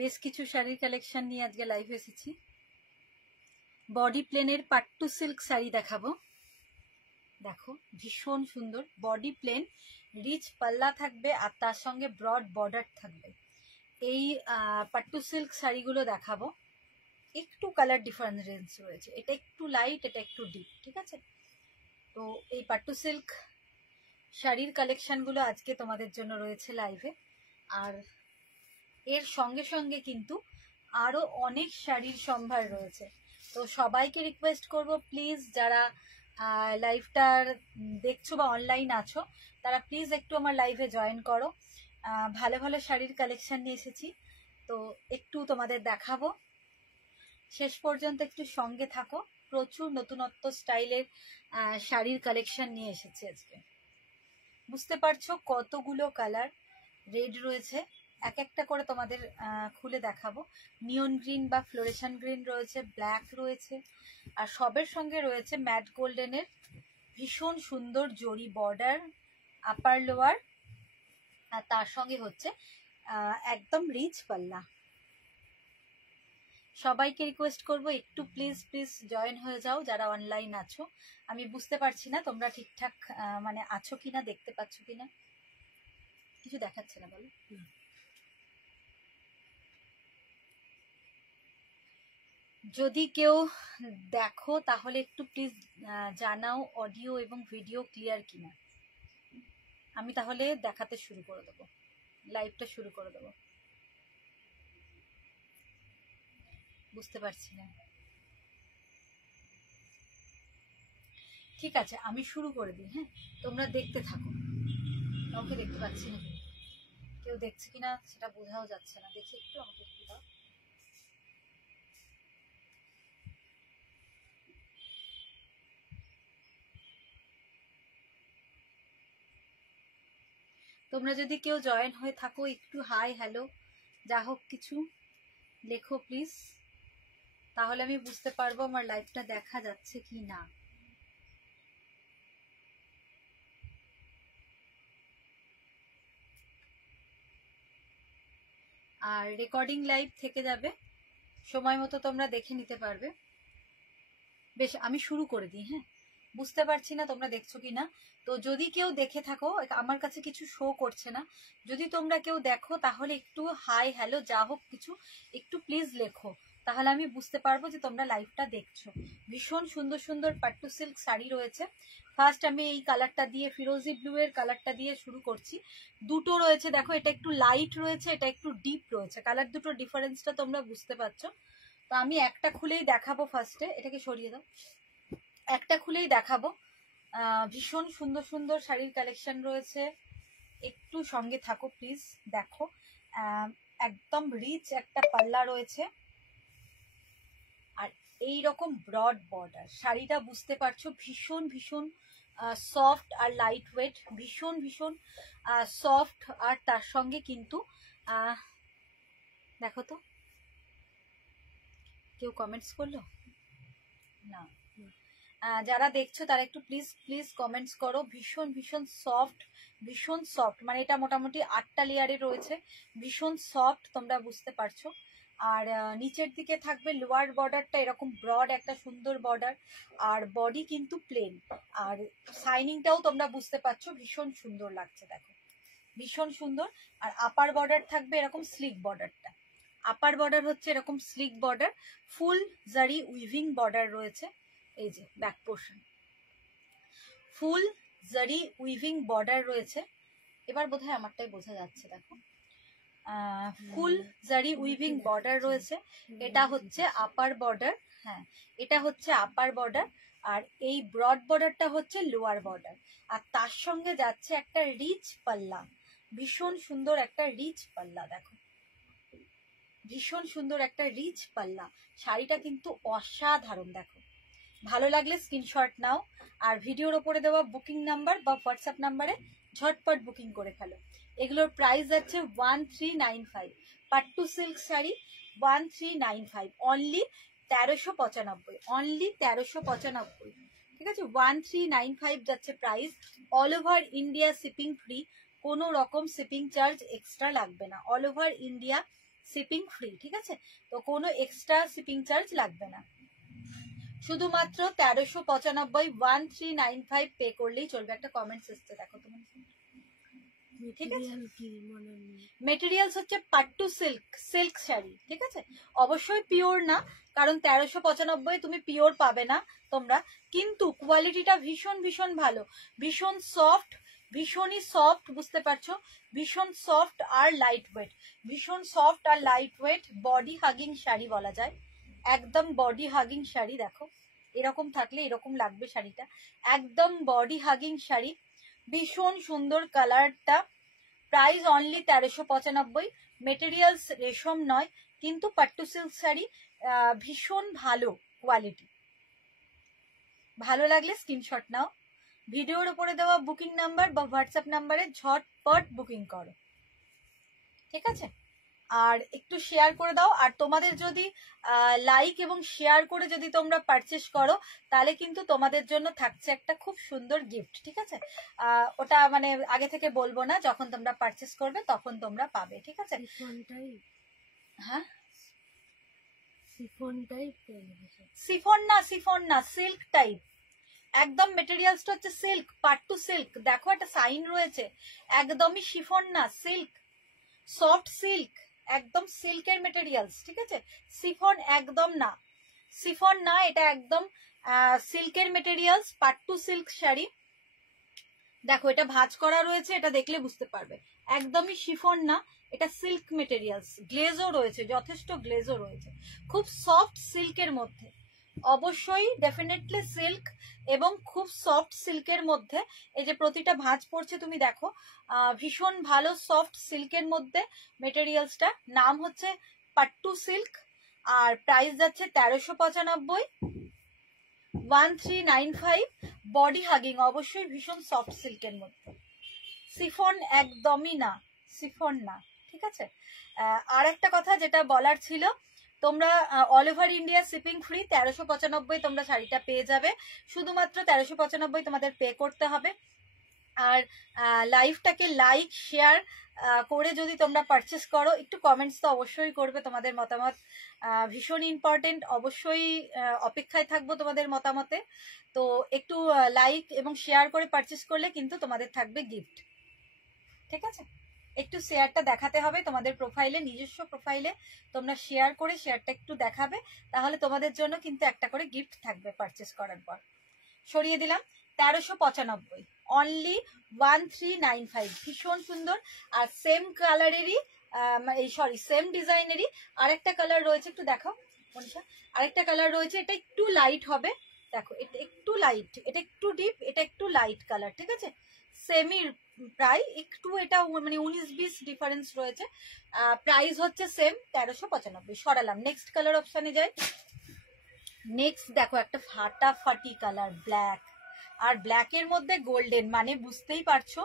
বেশ কিছু শাড়ির কালেকশন নিয়ে আজকে লাইভ এসেছি। বডি প্লেনের পাট্টু সিল্ক শাড়ি দেখাবো। দেখো ভীষণ সুন্দর বডি প্লেন, রিচ পাল্লা থাকবে আর তার সঙ্গে ব্রড বর্ডার থাকবে। এই পাট্টু সিল্ক শাড়িগুলো দেখাবো। একটু কালার ডিফারেন্স রয়েছে, এটা একটু লাইট, এটা একটু ডিপ, ঠিক আছে? তো এই পাট্টু সিল্ক শাড়ির কালেকশনগুলো আজকে তোমাদের জন্য রয়েছে লাইভে। আর এর সঙ্গে সঙ্গে কিন্তু আরো অনেক শাড়ির সম্ভার রয়েছে। তো সবাইকে রিকোয়েস্ট করব, প্লিজ যারা লাইভটার দেখছো বা অনলাইন আছো তারা প্লিজ একটু আমার লাইভে জয়েন করো। ভালো ভালো শাড়ির কালেকশন নিয়ে এসেছি, তো একটু তোমাদের দেখাবো। শেষ পর্যন্ত একটু সঙ্গে থাকো। প্রচুর নতুনত্ব স্টাইলের শাড়ির কালেকশন নিয়ে এসেছি আজকে। বুঝতে পারছো কতগুলো কালার রেড রয়েছে, এক একটা করে তোমাদের খুলে দেখাবো। নিয়ন গ্রিন বা ফ্লোরেশন গ্রিন রয়েছে, ব্ল্যাক রয়েছে, আর সবের সঙ্গে রয়েছে ম্যাট গোল্ডেনের ভীষণ সুন্দর জরি বর্ডার, আপার লোয়ার, আর তার সঙ্গে হচ্ছে একদম রিচ পাল্লা। সবাইকে রিকোয়েস্ট করব একটু প্লিজ প্লিজ জয়েন হয়ে যাও যারা অনলাইন আছো। আমি বুঝতে পারছি না তোমরা ঠিকঠাক মানে আছো কিনা, দেখতে পাচ্ছ কিনা, কিছু দেখাচ্ছে না বলো। যদি কেউ দেখো তাহলে একটু প্লিজ জানাও অডিও এবং ভিডিও ক্লিয়ার কিনা। আমি তাহলে দেখাতে শুরু করে দেবো, লাইভটা শুরু করে দেবো। বুঝতে পারছি না, ঠিক আছে আমি শুরু করে দিই। হ্যাঁ, তোমরা দেখতে থাকো। কাউকে দেখতে পাচ্ছি না, কেউ দেখছে কিনা সেটা বোঝাও যাচ্ছে না। দেখি একটু, আমাকে একটু দাও। তোমরা যদি কেউ জয়েন হয়ে থাকো একটু হাই হ্যালো যা হোক কিছু লেখো প্লিজ, তাহলে আমি বুঝতে পারবো আমার লাইভটা দেখা যাচ্ছে কি না। আর রেকর্ডিং লাইভ থেকে যাবে, সময় মতো তোমরা দেখে নিতে পারবে। বেশ, আমি শুরু করে দিই। হ্যাঁ, বুঝতে পারছি না তোমরা দেখছো কি না। তো যদি কেউ দেখে থাকো, আমার কাছে কিছু শো করছে না, যদি তোমরা কেউ দেখো তাহলে একটু হাই হ্যালো যা হোক কিছু একটু প্লিজ লেখো, তাহলে আমি বুঝতে পারবো যে তোমরা লাইভটা দেখছো। ভীষণ সুন্দর সুন্দর পাট্টু সিল্ক শাড়ি রয়েছে। ফার্স্ট আমি এই কালারটা দিয়ে, ফিরোজি ব্লু এর কালারটা দিয়ে শুরু করছি। দুটো রয়েছে দেখো, এটা একটু লাইট রয়েছে, এটা একটু ডিপ রয়েছে। কালার দুটো ডিফারেন্সটা তোমরা বুঝতে পারছো। তো আমি একটা খুলেই দেখাবো ফার্স্টে, এটাকে সরিয়ে দাও। একটা খুলেই দেখাবো। ভীষণ সুন্দর সুন্দর শাড়ির কালেকশন রয়েছে, একটু সঙ্গে থাকো প্লিজ। দেখো একদম রিচ একটা পাল্লা রয়েছে, আর এই রকম ব্রড বর্ডার। শাড়িটা বুঝতে পারছো ভীষণ ভীষণ সফট আর লাইট ওয়েট, ভীষণ ভীষণ সফট। আর তার সঙ্গে কিন্তু দেখো তো, কেউ কমেন্টস করলো না? যারা দেখছো তারা একটু প্লিজ প্লিজ কমেন্টস করো। ভীষণ ভীষণ সফট, ভীষণ সফট, মানে এটা মোটামুটি 8টা লেয়ারে রয়েছে, ভীষণ সফট, তোমরা বুঝতে পারছো। আর নিচের দিকে থাকবে লোয়ার বর্ডারটা এরকম ব্রড একটা সুন্দর বর্ডার, আর বডি কিন্তু প্লেন। আর শাইনিংটাও তোমরা বুঝতে পারছো, ভীষণ সুন্দর লাগছে দেখো, ভীষণ সুন্দর। আর আপার বর্ডার থাকবে এরকম স্লিক বর্ডারটা, আপার বর্ডার হচ্ছে এরকম স্লিক বর্ডার, ফুল জারি উইভিং বর্ডার রয়েছে। এই যে ব্যাক পোর্শন ফুল জারি উইভিং বর্ডার রয়েছে। এবার বোধহয় আমারটাই বোঝা যাচ্ছে, দেখো ফুল জারি উইভিং বর্ডার রয়েছে। এটা হচ্ছে আপার বর্ডার, হ্যাঁ এটা হচ্ছে আপার বর্ডার, আর এই ব্রড বর্ডারটা হচ্ছে লোয়ার বর্ডার। আর তার সঙ্গে যাচ্ছে একটা রিচ পাল্লা, ভীষণ সুন্দর একটা রিচ পাল্লা। দেখো ভীষণ সুন্দর একটা রিচ পাল্লা, শাড়িটা কিন্তু অসাধারণ। দেখো ভালো লাগলে স্ক্রিনশট নাও, আর ভিডিওর ওপরে দেওয়া বুকিং নাম্বার বা হোয়াটসঅ্যাপ নাম্বারে ঝটপট বুকিং করে ফেলো। এগুলোর প্রাইস যাচ্ছে 1395, pattu silk sari 1395, only 1395, only 1395, ঠিক আছে? 1395 যাচ্ছে price. All over India shipping free, কোনো রকম শিপিং চার্জ এক্সট্রা লাগবে না। All over India shipping free, ঠিক আছে? তো কোনো এক্সট্রা শিপিং চার্জ লাগবে না, শুধুমাত্র 1395 1395 পে করলেই চলবে। একটা কমেন্টস এসছে দেখো তোমার, ঠিক আছে? মেটেরিয়ালস হচ্ছে পাট্টু সিল্ক, সিল্ক শাড়ি, ঠিক আছে? অবশ্যই পিওর না, কারণ 1395 তুমি পিওর পাবে না তোমরা, কিন্তু কোয়ালিটিটা ভীষণ ভীষণ ভালো, ভীষণ সফট, ভীষণই সফট, বুঝতে পারছো? ভীষণ সফট আর লাইট ওয়েট, ভীষণ সফট আর light weight, body hugging sari বলা যায়, একদম বডি হাগিং শাড়ি। দেখো এরকম থাকলে এরকম লাগবে শাড়িটা, একদম বডি হাগিং শাড়ি, ভীষণ সুন্দর কালারটা। প্রাইস অনলি 1395, মেটেরিয়ালস রেশম নয় কিন্তু পাট্টু সিল্ক শাড়ি, ভীষণ ভালো কোয়ালিটি। ভালো লাগলে স্ক্রিনশট নাও, ভিডিওর উপরে দেওয়া বুকিং নাম্বার বা হোয়াটসঅ্যাপ নাম্বারে ঝটপট বুকিং করো, ঠিক আছে? আর একটু শেয়ার করে দাও, আর তোমাদের যদি লাইক এবং শেয়ার করে যদি তোমরা পারচেস করো তাহলে কিন্তু তোমাদের জন্য থাকছে একটা খুব সুন্দর গিফট, ঠিক আছে? ওটা মানে আগে থেকে বলবো না, যখন তোমরা পারচেস করবে তখন তোমরা পাবে, ঠিক আছে? হ্যাঁ, সিফন না, সিফন না, সিল্ক টাইপ একদম। মেটেরিয়ালসটা হচ্ছে সিল্ক, পাট্টু সিল্ক, দেখো একটা সাইন রয়েছে, একদমই শিফন না, সিল্ক, সফট সিল্ক, একদম সিল্কের মেটেরিয়ালস, ঠিক আছে? সিফন একদম না, সিফন না, এটা একদম সিল্কের মেটেরিয়ালস, পাট্টু সিল্ক শাড়ি। দেখো এটা ভাঁজ করা রয়েছে, এটা দেখলে বুঝতে পারবে, একদমই শিফন না, এটা সিল্ক মেটেরিয়ালস, গ্লেজও রয়েছে, যথেষ্ট গ্লেজও রয়েছে, খুব সফট সিল্কের মধ্যে, অবশ্যই ডেফিনেটলি সিল্ক এবং খুব সফট সিল্কের মধ্যে। এই যে প্রতিটা ভাঁজ পড়ছে তুমি দেখো, ভীষণ ভালো সফট সিল্কের মধ্যে মেটেরিয়ালসটা, নাম হচ্ছে পাট্টু সিল্ক, আর প্রাইস যাচ্ছে 1395, 1395, বডি হাগিং, অবশ্যই ভীষণ সফট সিল্কের মধ্যে, সিফন একদমই না, সিফন না, ঠিক আছে? আর একটা কথা যেটা বলার ছিল, তোমরা all over India shipping free, 1395 তোমরা শাড়িটা পেয়ে যাবে, শুধুমাত্র 1395 তোমাদের পে করতে হবে। আর লাইভটাকে লাইক শেয়ার করে যদি তোমরা পারচেস করো, একটু কমেন্টস তো অবশ্যই করবে, তোমাদের মতামত ভীষণ ইম্পর্টেন্ট, অবশ্যই অপেক্ষায় থাকবো তোমাদের মতামতে। তো একটু লাইক এবং শেয়ার করে পারচেস করলে কিন্তু তোমাদের থাকবে গিফট, ঠিক আছে? একটু শেয়ারটা দেখাতে হবে তোমাদের প্রোফাইলে, নিজস্ব প্রোফাইলে তোমরা শেয়ার করে শেয়ারটা একটু দেখাবে, তাহলে তোমাদের জন্য কিন্তু একটা করে গিফট থাকবে পারচেস করার পর। সরিয়ে দিলাম, 1395, অনলি 1395, ভীষণ সুন্দর। আর সেম কালারেরই, সরি সেম ডিজাইনেরই আরেকটা কালার রয়েছে, একটু দেখো মনীষা, আরেকটা কালার রয়েছে, এটা একটু লাইট হবে, দেখো এটা একটু লাইট, এটা একটু ডিপ, এটা একটু লাইট কালার, ঠিক আছে? সেমি প্রায় একটু, এটা মানে 19-20 ডিফারেন্স রয়েছে, প্রাইস হচ্ছে সেম 1395। সরালাম, নেক্সট কালার অপশনে যাই। নেক্সট দেখো একটা ফাটাফাটি কালার, ব্ল্যাক, আর ব্ল্যাকের মধ্যে গোল্ডেন, মানে বুঝতেই পারছো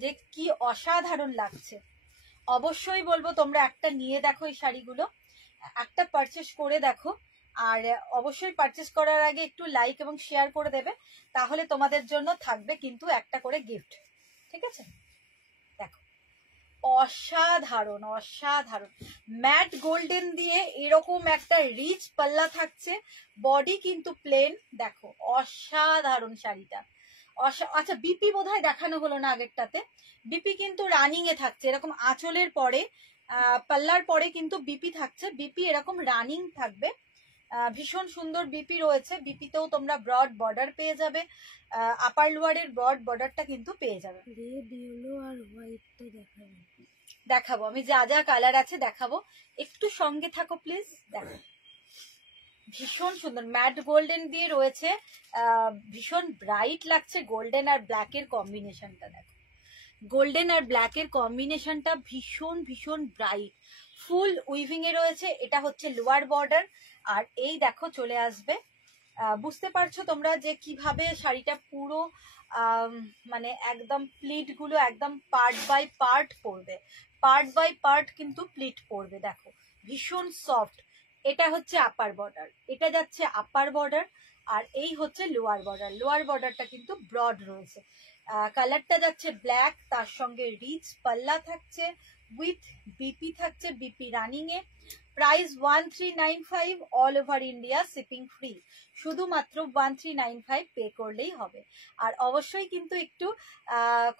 যে কি অসাধারণ লাগছে। অবশ্যই বলবো তোমরা একটা নিয়ে দেখো এই শাড়িগুলো, একটা পারচেস করে দেখো, আর অবশ্যই পারচেস করার আগে একটু লাইক এবং শেয়ার করে দেবে, তাহলে তোমাদের জন্য থাকবে কিন্তু একটা করে গিফট, ঠিক আছে? দেখো অসাধারণ, অসাধারণ ম্যাট গোল্ডেন দিয়ে এরকম একটা রিচ পাল্লা থাকছে, বডি কিন্তু প্লেন, দেখো অসাধারণ শাড়িটা। আচ্ছা বিপি বোধহয় দেখানো হলো না আগেরটাতে, বিপি কিন্তু রানিং এ থাকছে, এরকম আঁচলের পরে পাল্লার পরে কিন্তু বিপি থাকছে, বিপি এরকম রানিং থাকবে, ভীষণ সুন্দর বিপি রয়েছে, বিপিতেও তোমরা ব্রড বর্ডার পেয়ে যাবে, আপার লোয়ারের ব্রড বর্ডারটা কিন্তু পেয়ে যাবে। রেড ইয়েলো আর হোয়াইটটা দেখাবো, দেখাবো আমি যা যা কালার আছে দেখাবো, একটু সঙ্গে থাকো প্লিজ। দেখো ভীষণ সুন্দর ম্যাট গোল্ডেন দিয়ে রয়েছে, ভীষণ ব্রাইট লাগছে, গোল্ডেন আর ব্ল্যাকের কম্বিনেশনটা দেখো, গোল্ডেন আর ব্ল্যাকের কম্বিনেশনটা ভীষণ ভীষণ ব্রাইট, ফুল উইভিং এ রয়েছে, এটা হচ্ছে লোয়ার বর্ডার, আর এই দেখো চলে আসবে, বুঝতে পারছো তোমরা যে কিভাবে শাড়িটা পুরো মানে একদম প্লিট গুলো একদম পার্ট বাই পার্ট পড়বে, পার্ট বাই পার্ট কিন্তু প্লিট পড়বে, দেখো ভীষণ সফট। এটা হচ্ছে আপার বর্ডার, এটা যাচ্ছে আপার বর্ডার, আর এই হচ্ছে লোয়ার বর্ডার। লোয়ার বর্ডারটা কিন্তু ব্রড রয়েছে। কালারটা যাচ্ছে ব্ল্যাক, তার সঙ্গে রিচ পাল্লা থাকছে, উইথ বিপি থাকছে, বিপি রানিং এ। Price 1395, all over India shipping free. শুধুমাত্র 1395 পে করলেই হবে। আর অবশ্যই কিন্তু একটু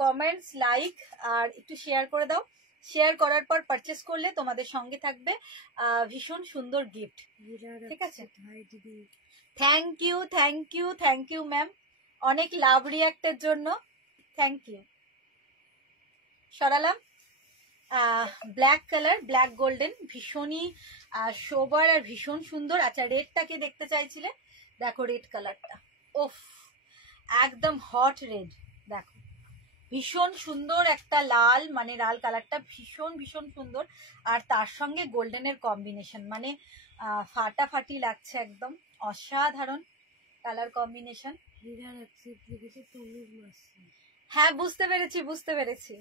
কমেন্টস, লাইক আর একটু শেয়ার করে দাও। শেয়ার করার পর পারচেস করলে তোমাদের সঙ্গে থাকবে ভীষণ সুন্দর গিফট। ঠিক আছে, thank you, thank you, thank you ma'am, অনেক লাভ রিয়াক্টের জন্য থ্যাংক ইউ। সরালাম। ব্ল্যাক কালার, ব্ল্যাক গোল্ডেন, ভীষণই সোবার আর ভীষণ সুন্দর। আচ্ছা, রেডটাকে দেখতে চাইছিলে, দেখো রেড কালারটা, ওফ একদম হট রেড। দেখো ভীষণ সুন্দর একটা লাল, মানে লাল কালারটা ভীষণ ভীষণ সুন্দর। আর তার সঙ্গে গোল্ডেনের কম্বিনেশন, মানে ফাটাফাটি লাগছে, একদম অসাধারণ কালার কম্বিনেশন। হ্যাঁ বুঝতে পেরেছি, বুঝতে পেরেছি,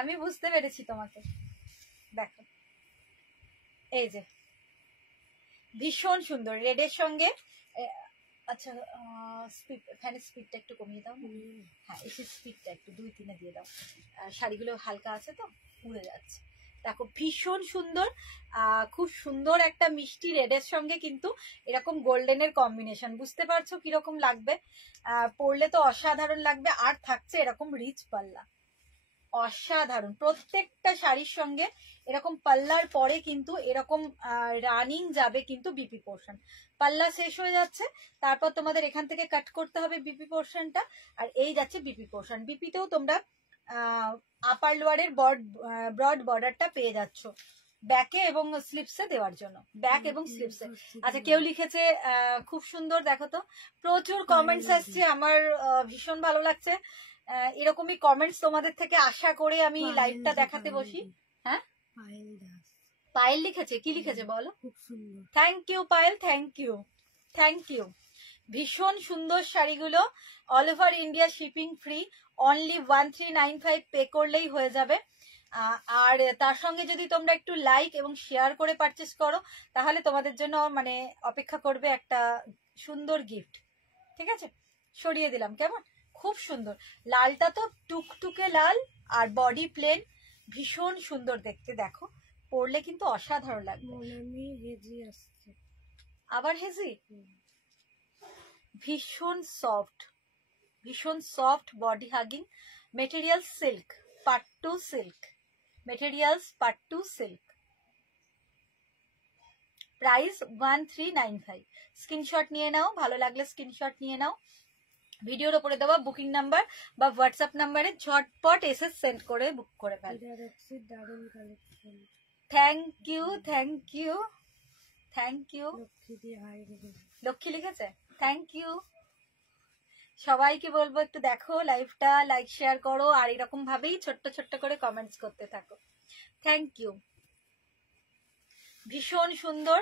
আমি বুঝতে পেরেছি তোমাকে। দেখো এই যে ভীষণ সুন্দর রেডের সঙ্গে। আচ্ছা, ফ্যানের স্পিডটা একটু কমিয়ে দাও। হ্যাঁ, এসে স্পিডটা একটু 2-3 দিয়ে দাও, শাড়িগুলো হালকা আছে তো উড়ে যাচ্ছে। দেখো ভীষণ সুন্দর, খুব সুন্দর একটা মিষ্টি রেডের সঙ্গে কিন্তু এরকম গোল্ডেনের কম্বিনেশন। বুঝতে পারছো কিরকম লাগবে? পরলে তো অসাধারণ লাগবে। আর থাকছে এরকম রিচ পাল্লা, অসাধারণ। প্রত্যেকটা শাড়ির সঙ্গে এরকম পাল্লার পরে কিন্তু এরকম রানিং যাবে কিন্তু বিপি পোর্শন। পাল্লা শেষ হয়ে যাচ্ছে, তারপর তোমাদের এখান থেকে কাট করতে হবে বিপি পোর্শনটা, আর এই যাচ্ছে বিপি পোর্শন। বিপিতেও তোমরা আপার লোয়ারের ব্রড বর্ডারটা পেয়ে যাচ্ছ ব্যাকে এবং স্লিপসে দেওয়ার জন্য, ব্যাক এবং স্লিপসে। আচ্ছা, কেউ লিখেছে খুব সুন্দর, দেখো তো প্রচুর কমেন্টস আসছে, আমার ভীষণ ভালো লাগছে। এরকমই কমেন্টস তোমাদের থেকে আশা করে আমি লাইভটা দেখাতে বসি। হ্যাঁ, পায়েল লিখেছে, কি লিখেছে বলো? খুব সুন্দর। Thank you Payel, thank you, thank you. ভীষণ সুন্দর শাড়িগুলো, all over India shipping free, only 1395 pay করলেই হয়ে যাবে। আর তার সঙ্গে যদি তোমরা একটু লাইক এবং শেয়ার করে পারচেস করো, তাহলে তোমাদের জন্য মানে অপেক্ষা করবে একটা সুন্দর গিফট। ঠিক আছে, সরিয়ে দিলাম, কেমন খুব সুন্দর। লালটা তো টুকটুকে লাল, আর বডি প্লেন, ভীষণ সুন্দর দেখতে। দেখো পরলে কিন্তু অসাধারণ লাগবে। আবার হেজি, ভীষণ সফট, ভীষণ soft body hugging material, silk, pattu silk materials, pattu silk. Price 1395। Screenshot নিয়ে নাও, ভালো লাগলে স্ক্রিনশট নিয়ে নাও। ভিডিওর উপরে দেওয়া বুকিং নাম্বার বা হোয়াটসঅ্যাপ নাম্বারে ঝটপট এসে সেন্ড করে বুক করে ফেল। Thank you, thank you, thank you. Lakshmi লিখেছে, থ্যাংক ইউ। সবাইকে বলবো একটু দেখো লাইভটা, লাইক শেয়ার করো, আর এরকম ভাবেই ছোট্ট ছোট্ট করে কমেন্টস করতে থাকো। Thank you. ভীষণ সুন্দর,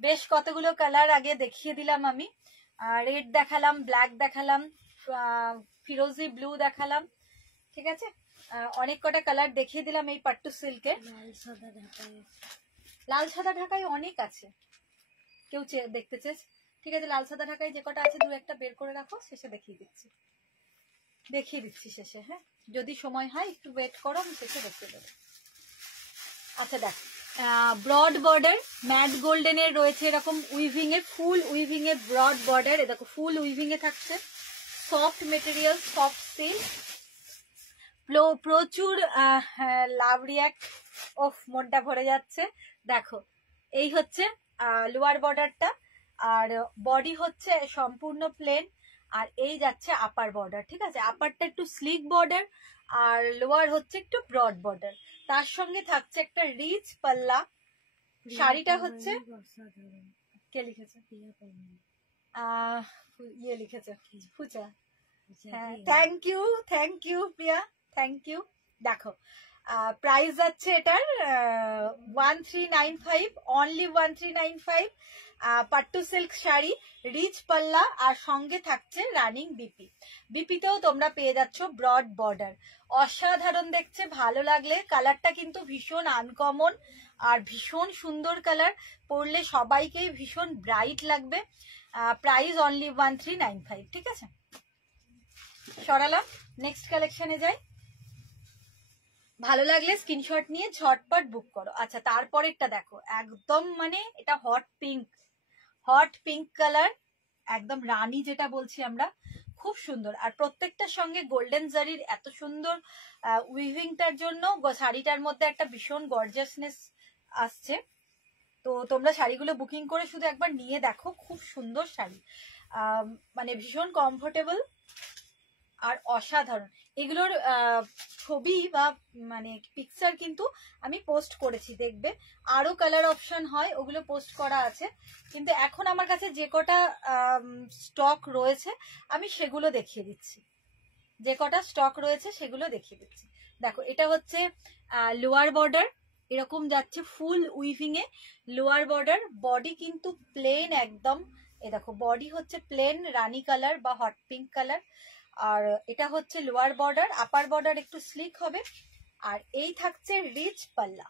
বেশ কতগুলো কালার আগে দেখিয়ে দিলাম আমি। রেড দেখালাম, ব্ল্যাক দেখালাম, ফিরোজি ব্লু দেখালাম। ঠিক আছে, অনেক কটা কালার দেখিয়ে দিলাম এই পাট্টু সিল্কে। লাল সাদা ঢাকায় অনেক আছে, কেউ দেখতে চেয়েছে। ঠিক আছে, লাল সাদা ঢাকায় যে কটা আছে 2-1টা বের করে রাখো, শেষে দেখিয়ে দিচ্ছি শেষে। হ্যাঁ, যদি সময় হয় একটু ওয়েট করো, আমি শেষে দেখিয়ে দেবো। আচ্ছা দেখ, ব্রড বর্ডার ম্যাট গোল্ডেনের রয়েছে এরকম উইভিং এ, ফুল উইভিং এ ব্রড বর্ডার। এ দেখো ফুল উইভিং এ থাকছে, সফট মেটেরিয়াল, সফট সিল্ক, প্রচুর লাভ রিয়াক্ট, ওফ মনটা ভরে যাচ্ছে। দেখো এই হচ্ছে লোয়ার বর্ডারটা, আর বডি হচ্ছে সম্পূর্ণ প্লেন, আর এই যাচ্ছে আপার বর্ডার। ঠিক আছে, আপারটা একটু স্লিক বর্ডার, আর লোয়ার হচ্ছে একটু ব্রড বর্ডার। তার সঙ্গে থাকছে একটা রিচ পাল্লা। শাড়িটা হচ্ছে, কে লিখেছে? ইয়ে লিখেছে, পূজা। হ্যাঁ, thank you, thank you Priya, thank you. দেখো প্রাইস যাচ্ছে এটার 1395, only 1395। Pattu silk sari, rich পাল্লা, আর সঙ্গে থাকছে রানিং বিপি। বিপিতেও তোমরা পেয়ে যাচ্ছ ব্রড বর্ডার। অসাধারণ দেখছে, ভালো লাগলে। কালারটা কিন্তু ভীষণ আনকমন আর ভীষণ সুন্দর কালার, পরলে সবাইকেই ভীষণ ব্রাইট লাগবে। প্রাইস অনলি 1395, ঠিক আছে। সরালাম, নেক্সট কালেকশনে যাই। ভালো লাগলে স্ক্রিনশট নিয়ে ঝটপট বুক করো। আচ্ছা, তারপরেরটা দেখো, একদম মানে এটা হট পিঙ্ক কালার, একদম রানী যেটা বলছি আমরা, খুব সুন্দর। আর প্রত্যেকটার সঙ্গে গোল্ডেন জারির এত সুন্দর উইভিংটার জন্য শাড়িটার মধ্যে একটা ভীষণ গর্জিয়াসনেস আসছে। তো তোমরা শাড়িগুলো বুকিং করে শুধু একবার নিয়ে দেখো, খুব সুন্দর শাড়ি, মানে ভীষণ কমফোর্টেবল আর অসাধারণ। এগুলোর ছবি বা মানে পিকচার কিন্তু আমি পোস্ট করেছি, দেখবে আরো কালার অপশন হয়, ওগুলো পোস্ট করা আছে। কিন্তু এখন আমার কাছে যে কটা স্টক রয়েছে আমি সেগুলো দেখিয়ে দিচ্ছি, যে কটা স্টক রয়েছে সেগুলো দেখিয়ে দিচ্ছি। দেখো, এটা হচ্ছে লোয়ার বর্ডার, এরকম যাচ্ছে ফুল উইভিং এ লোয়ার বর্ডার, বডি কিন্তু প্লেন একদম। এ দেখো, বডি হচ্ছে প্লেন রানী কালার বা হট পিঙ্ক কালার। আর এটা হচ্ছে লোয়ার বর্ডার, আপার বর্ডার একটু স্লিক হবে। আর এই থাকছে রিচ পাল্লা,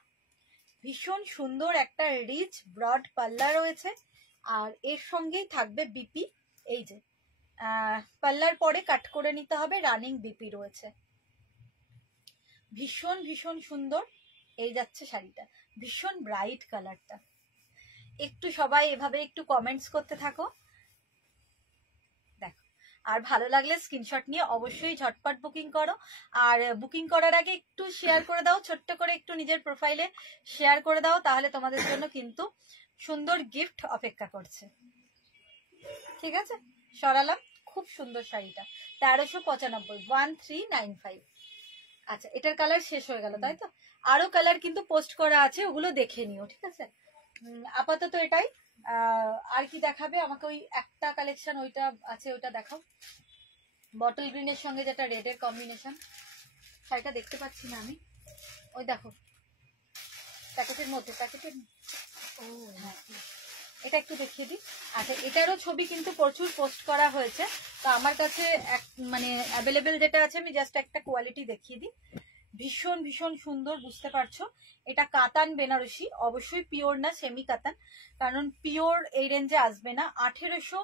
ভীষণ সুন্দর একটা রিচ ব্রড পাল্লা রয়েছে। আর এর সঙ্গেই থাকবে বিপি, এই যে পাল্লার পরে কাট করে নিতে হবে, রানিং বিপি রয়েছে। ভীষণ ভীষণ সুন্দর এই যাচ্ছে শাড়িটা, ভীষণ ব্রাইট কালারটা। একটু সবাই এভাবে একটু কমেন্টস করতে থাকো, দেখো। আর ভালো লাগলে স্ক্রিনশট নিয়ে অবশ্যই ঝটপট বুকিং করো। আর বুকিং করার আগে একটু শেয়ার করে দাও, ছোট্ট করে একটু নিজের প্রোফাইলে শেয়ার করে দাও, তাহলে তোমাদের জন্য কিন্তু সুন্দর গিফট অপেক্ষা করছে, ঠিক আছে। সরালাম, খুব সুন্দর শাড়িটা, 1395, 1395। আচ্ছা, এটার কালার শেষ হয়ে গেল তাই তো? আরো কালার কিন্তু পোস্ট করা আছে, ওগুলো দেখে নিও, ঠিক আছে। আপাতত এটাই। আর কি দেখাবে আমাকে? ওই একটা কালেকশন ওইটা আছে, ওইটা দেখাও। বটল গ্রিনের সঙ্গে যেটা রেডের কম্বিনেশন, শাড়িটা দেখতে পাচ্ছি না আমি, ওই দেখো প্যাকেটের মধ্যে, প্যাকেটের। ও হ্যাঁ, এটা একটু দেখিয়ে দিই। আচ্ছা, এটারও ছবি কিন্তু প্রচুর পোস্ট করা হয়েছে, তো আমার কাছে মানে অ্যাভেলেবেল যেটা আছে আমি জাস্ট একটা কোয়ালিটি দেখিয়ে দিই। ভীষণ ভীষণ সুন্দর, বুঝতে পারছো এটা কাতান বেনারসি, অবশ্যই পিওর না, সেমি কাতান, কারণ পিওর এই রেঞ্জে আসবে না। 1800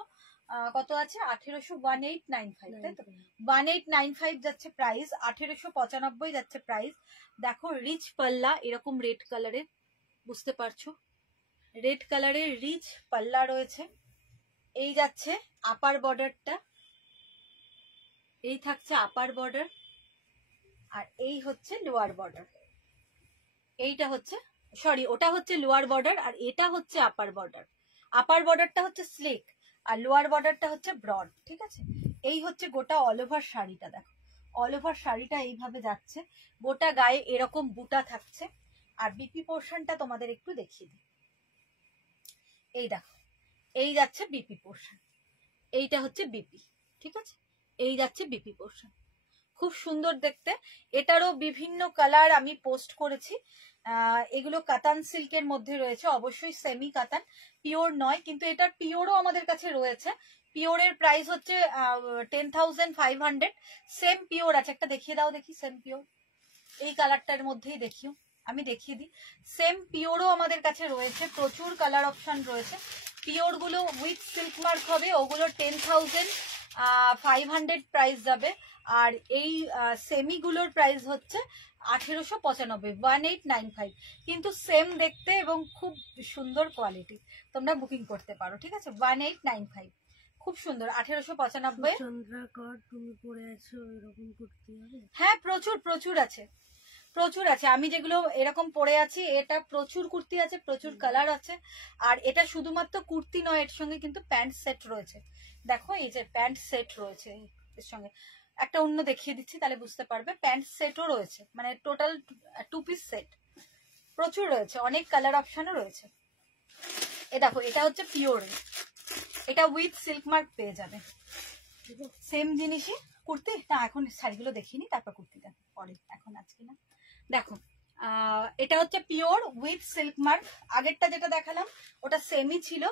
কত আছে? 1895, তাই তো? 1895 যাচ্ছে প্রাইস, 1895 যাচ্ছে প্রাইস। দেখো, রিচ পাল্লা এরকম রেড কালারের, বুঝতে পারছো রেড কালারের রিচ পাল্লা রয়েছে। এই যাচ্ছে আপার বর্ডারটা, এই থাকছে আপার বর্ডার, আর এই হচ্ছে লোয়ার বর্ডার। এইটা হচ্ছে, সরি, ওটা হচ্ছে লোয়ার বর্ডার আর এটা হচ্ছে আপার বর্ডার। আপার বর্ডারটা হচ্ছে স্লিক আর লোয়ার বর্ডারটা হচ্ছে ব্রড, ঠিক আছে। এই হচ্ছে গোটা অল ওভার শাড়িটা, দেখো অল ওভার শাড়িটা এইভাবে যাচ্ছে, গোটা গায়ে এরকম বুটা থাকছে। আর বিপি পোর্শনটা তোমাদের একটু দেখিয়ে দিই, এই দেখো, এই যাচ্ছে বিপি পোর্শন, এইটা হচ্ছে বিপি, ঠিক আছে। এই যাচ্ছে বিপি পোর্শন, খুব সুন্দর দেখতে। এটারও বিভিন্ন কালার আমি পোস্ট করেছি। এগুলো কাতান সিল্কের মধ্যে রয়েছে, অবশ্যই সেমি কাতান, পিওর নয়, কিন্তু এটার পিওরও আমাদের কাছে রয়েছে। পিওরের প্রাইস হচ্ছে 10,500, সেম পিওর আছে, একটা দেখিয়ে দাও দেখি সেম পিওর, এই কালারটার মধ্যেই দেখিও, আমি দেখিয়ে দিই। সেম পিওরও আমাদের কাছে রয়েছে, প্রচুর কালার অপশন রয়েছে। পিওর গুলো উইথ সিল্ক মার্ক হবে, ওগুলো 10,500 প্রাইস যাবে। আর এই সেমি গুলোর প্রাইস হচ্ছে 1895, 1895, কিন্তু সেম দেখতে এবং খুব সুন্দর কোয়ালিটি, তোমরা বুকিং করতে পারো, ঠিক আছে। 1895, খুব সুন্দর, 1895। তুমি পরে আছো এরকম কুর্তি হবে? হ্যাঁ, প্রচুর প্রচুর আছে, প্রচুর আছে। আমি যেগুলো এরকম পরে আছি, এটা প্রচুর কুর্তি আছে, প্রচুর কালার আছে। আর এটা শুধুমাত্র কুর্তি নয়, এর সঙ্গে কিন্তু প্যান্ট সেট রয়েছে, দেখো এই যে প্যান্ট সেট রয়েছে এর সঙ্গে। একটা অন্য দেখিয়ে দিচ্ছি তাহলে বুঝতে পারবে, প্যান্ট সেটও রয়েছে, মানে টোটাল 2 পিস সেট প্রচুর রয়েছে, অনেক কালার অপশনও রয়েছে। এ দেখো, এটা হচ্ছে পিওর, এটা উইথ সিল্ক মার্ক পেয়ে যাবে, সেম জিনিসই। কুর্তি না, এখন শাড়িগুলো দেখিনি, তারপর কুর্তিটা পরে, এখন আজকে না। দেখো, এটা হচ্ছে পিওর উইথ সিল্ক মার্ক। আগেরটা যেটা দেখালাম ওটা সেমই ছিল,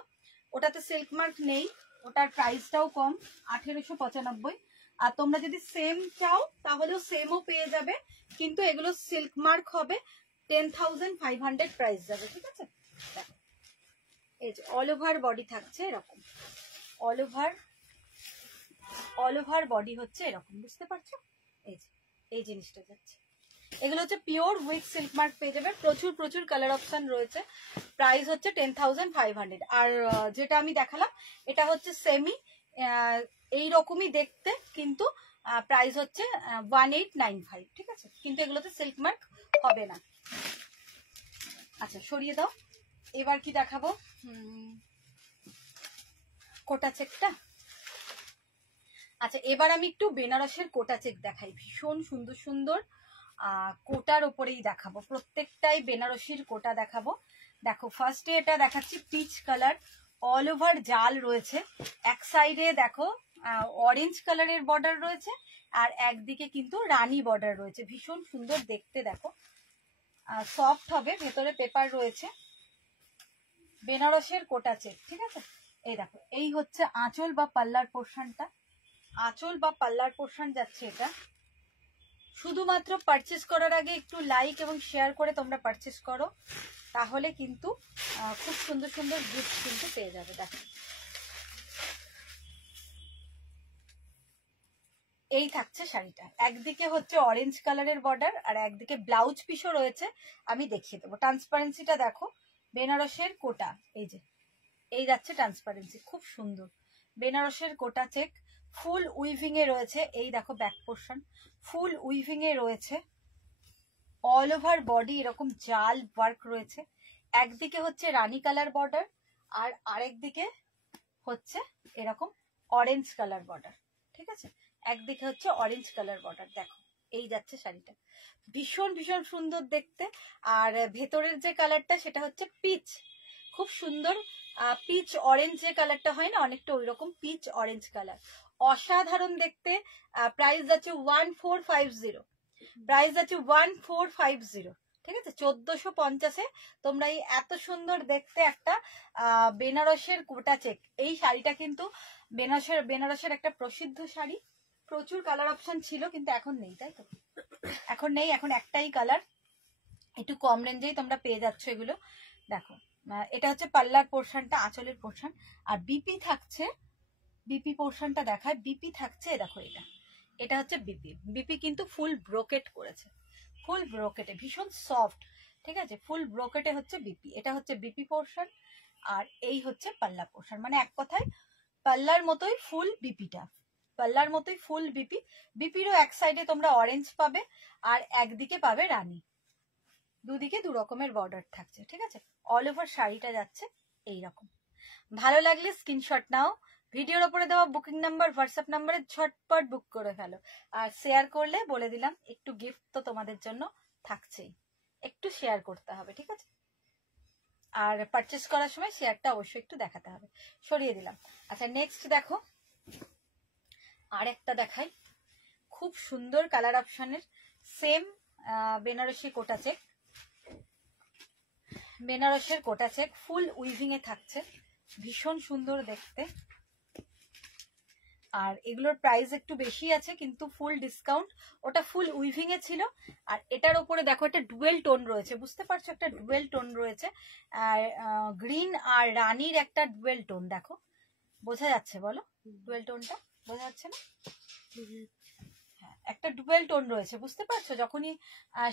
ওটাতে সিল্ক মার্ক নেই, ওটার প্রাইসটাও কম, 1895। আর তোমরা যদি সেম চাও তাহলেও সেমও পেয়ে যাবে, কিন্তু এগুলো সিল্ক মার্ক হবে, 10,500 প্রাইস যাবে, ঠিক আছে। দেখো, এই যে অল ওভার বডি থাকছে এরকম, অল ওভার বডি হচ্ছে এরকম, বুঝতে পারছো? এই জিনিসটা যাচ্ছে। এগুলো হচ্ছে পিওর উইথ সিল্ক মার্ক পেয়ে যাবে, প্রচুর প্রচুর কালার অপশন রয়েছে। প্রাইস হচ্ছে 10,500। আর যেটা আমি দেখালাম এটা হচ্ছে সেমি এইরকমই দেখতে, কিন্তু প্রাইস হচ্ছে 1895, ঠিক আছে? কিন্তু এগুলোতে সিল্ক মার্ক হবে না। আচ্ছা সরিয়ে দাও। এবার কি দেখাবো? কোটা চেকটা। আচ্ছা এবার আমি একটু বেনারসের কোটা চেক দেখাই, ভীষণ সুন্দর সুন্দর কোটার ওপরেই দেখাবো, প্রত্যেকটাই বেনারসির কোটা দেখাবো। দেখো ফার্স্টে এটা দেখাচ্ছি পিচ কালার, অল ওভার জাল রয়েছে। এক সাইডে দেখো অরেঞ্জ কালারের বর্ডার রয়েছে, আর একদিকে কিন্তু রানী বর্ডার রয়েছে, ভীষণ সুন্দর দেখতে। দেখো সফট হবে, ভেতরে পেপার রয়েছে, বেনারসের কোটা চেক, ঠিক আছে? এই দেখো এই হচ্ছে আঁচল বা পাল্লার পোর্শনটা, আঁচল বা পাল্লার পোর্শন যাচ্ছে এটা। শুধুমাত্র পারচেস করার আগে একটু লাইক এবং শেয়ার করে তোমরা পারচেস করো, তাহলে কিন্তু খুব সুন্দর সুন্দর গিফট কিন্তু পেয়ে যাবে। দেখো এই থাকছে শাড়িটা, একদিকে হচ্ছে অরেঞ্জ কালারের বর্ডার আর একদিকে ব্লাউজ পিসও রয়েছে, আমি দেখিয়ে দেবো। ট্রান্সপারেন্সিটা দেখো, বেনারসের কোটা, এই যে এই যাচ্ছে ট্রান্সপারেন্সি, খুব সুন্দর বেনারসের কোটা চেক, ফুল উইভিং এ রয়েছে। এই দেখো ব্যাক পোর্শন ফুল উইভিং এ রয়েছে, অল ওভার বডি এরকম জাল ওয়ার্ক রয়েছে। একদিকে হচ্ছে রানী কালার বর্ডার আর আরেকদিকে হচ্ছে এরকম অরেঞ্জ কালার বর্ডার, ঠিক আছে? একদিকে হচ্ছে অরেঞ্জ কালার বর্ডার। দেখো এই যাচ্ছে শাড়িটা, ভীষণ ভীষণ সুন্দর দেখতে। আর ভেতরের যে কালারটা সেটা হচ্ছে পিচ, খুব সুন্দর পিচ অরেঞ্জ যে কালারটা হয় না, অনেকটা ওই রকম পিচ অরেঞ্জ কালার, অসাধারণ দেখতে। প্রাইস আছে 1450, প্রাইস আছে 1450, ঠিক আছে? 1450-এ তোমরা এই এত সুন্দর দেখতে একটা বেনারসের কোটা চেক, এই শাড়িটা কিন্তু বেনারসের একটা প্রসিদ্ধ শাড়ি। প্রচুর কালার অপশন ছিল কিন্তু এখন নেই, তাই তো? এখন নেই, এখন একটাই কালার, একটু কম রেঞ্জেই তোমরা পেয়ে যাচ্ছ এগুলো। দেখো এটা হচ্ছে পাল্লার পোর্শনটা, আঁচলের পোর্শন, আর বিপি থাকছে, বিপি পোর্শনটা দেখায়, বিপি থাকছে দেখো এটা হচ্ছে বিপি। বিপি কিন্তু ফুল ব্রোকেট করেছে, ফুল ব্রোকেটে, ভীষণ সফট, ঠিক আছে? ফুল ব্রোকেটে হচ্ছে বিপি, এটা হচ্ছে বিপি পোর্শন, আর এই হচ্ছে পাল্লা পোর্শন। মানে এক কথায় পাল্লার মতোই ফুল বিপিটা, পাল্লার মতোই ফুল বিপি। বিপিরও এক সাইডে তোমরা অরেঞ্জ পাবে আর একদিকে পাবে রানী, দুদিকে দু রকমের বর্ডার থাকছে, ঠিক আছে? অল ওভার শাড়িটা যাচ্ছে এইরকম। ভালো লাগলে স্ক্রিনশট নাও, ভিডিওর ওপরে দেওয়া বুকিং নাম্বার হোয়াটসঅ্যাপ নাম্বারে ঝটপট বুক করে ফেলো। আর শেয়ার করলে বলে দিলাম একটু গিফট তো তোমাদের জন্য থাকছেই, একটু শেয়ার করতে হবে, ঠিক আছে? আর পারচেস করার সময় শেয়ারটা অবশ্যই একটু দেখাতে হবে। সরিয়ে দিলাম। আচ্ছা নেক্সট দেখো, আর একটা দেখাই, খুব সুন্দর কালার অপশনের সেম বেনারসি কোটা চেক, বেনারসের কোটা চেক ফুল উইভিং এ থাকছে, ভীষণ সুন্দর দেখতে। আর এগুলোর প্রাইস একটু বেশি আছে কিন্তু ফুল ডিসকাউন্ট, ওটা ফুল উইভিং এ ছিল। আর এটার উপরে দেখো একটা ডুয়েল টোন রয়েছে, বুঝতে পারছো? একটা ডুয়েল টোন রয়েছে, আর গ্রিন আর রানীর একটা ডুয়েল টোন, দেখো বোঝা যাচ্ছে? বলো ডুয়েল টোনটা বোঝা যাচ্ছে না? হ্যাঁ একটা ডুয়েল টোন রয়েছে, বুঝতে পারছো? যখনই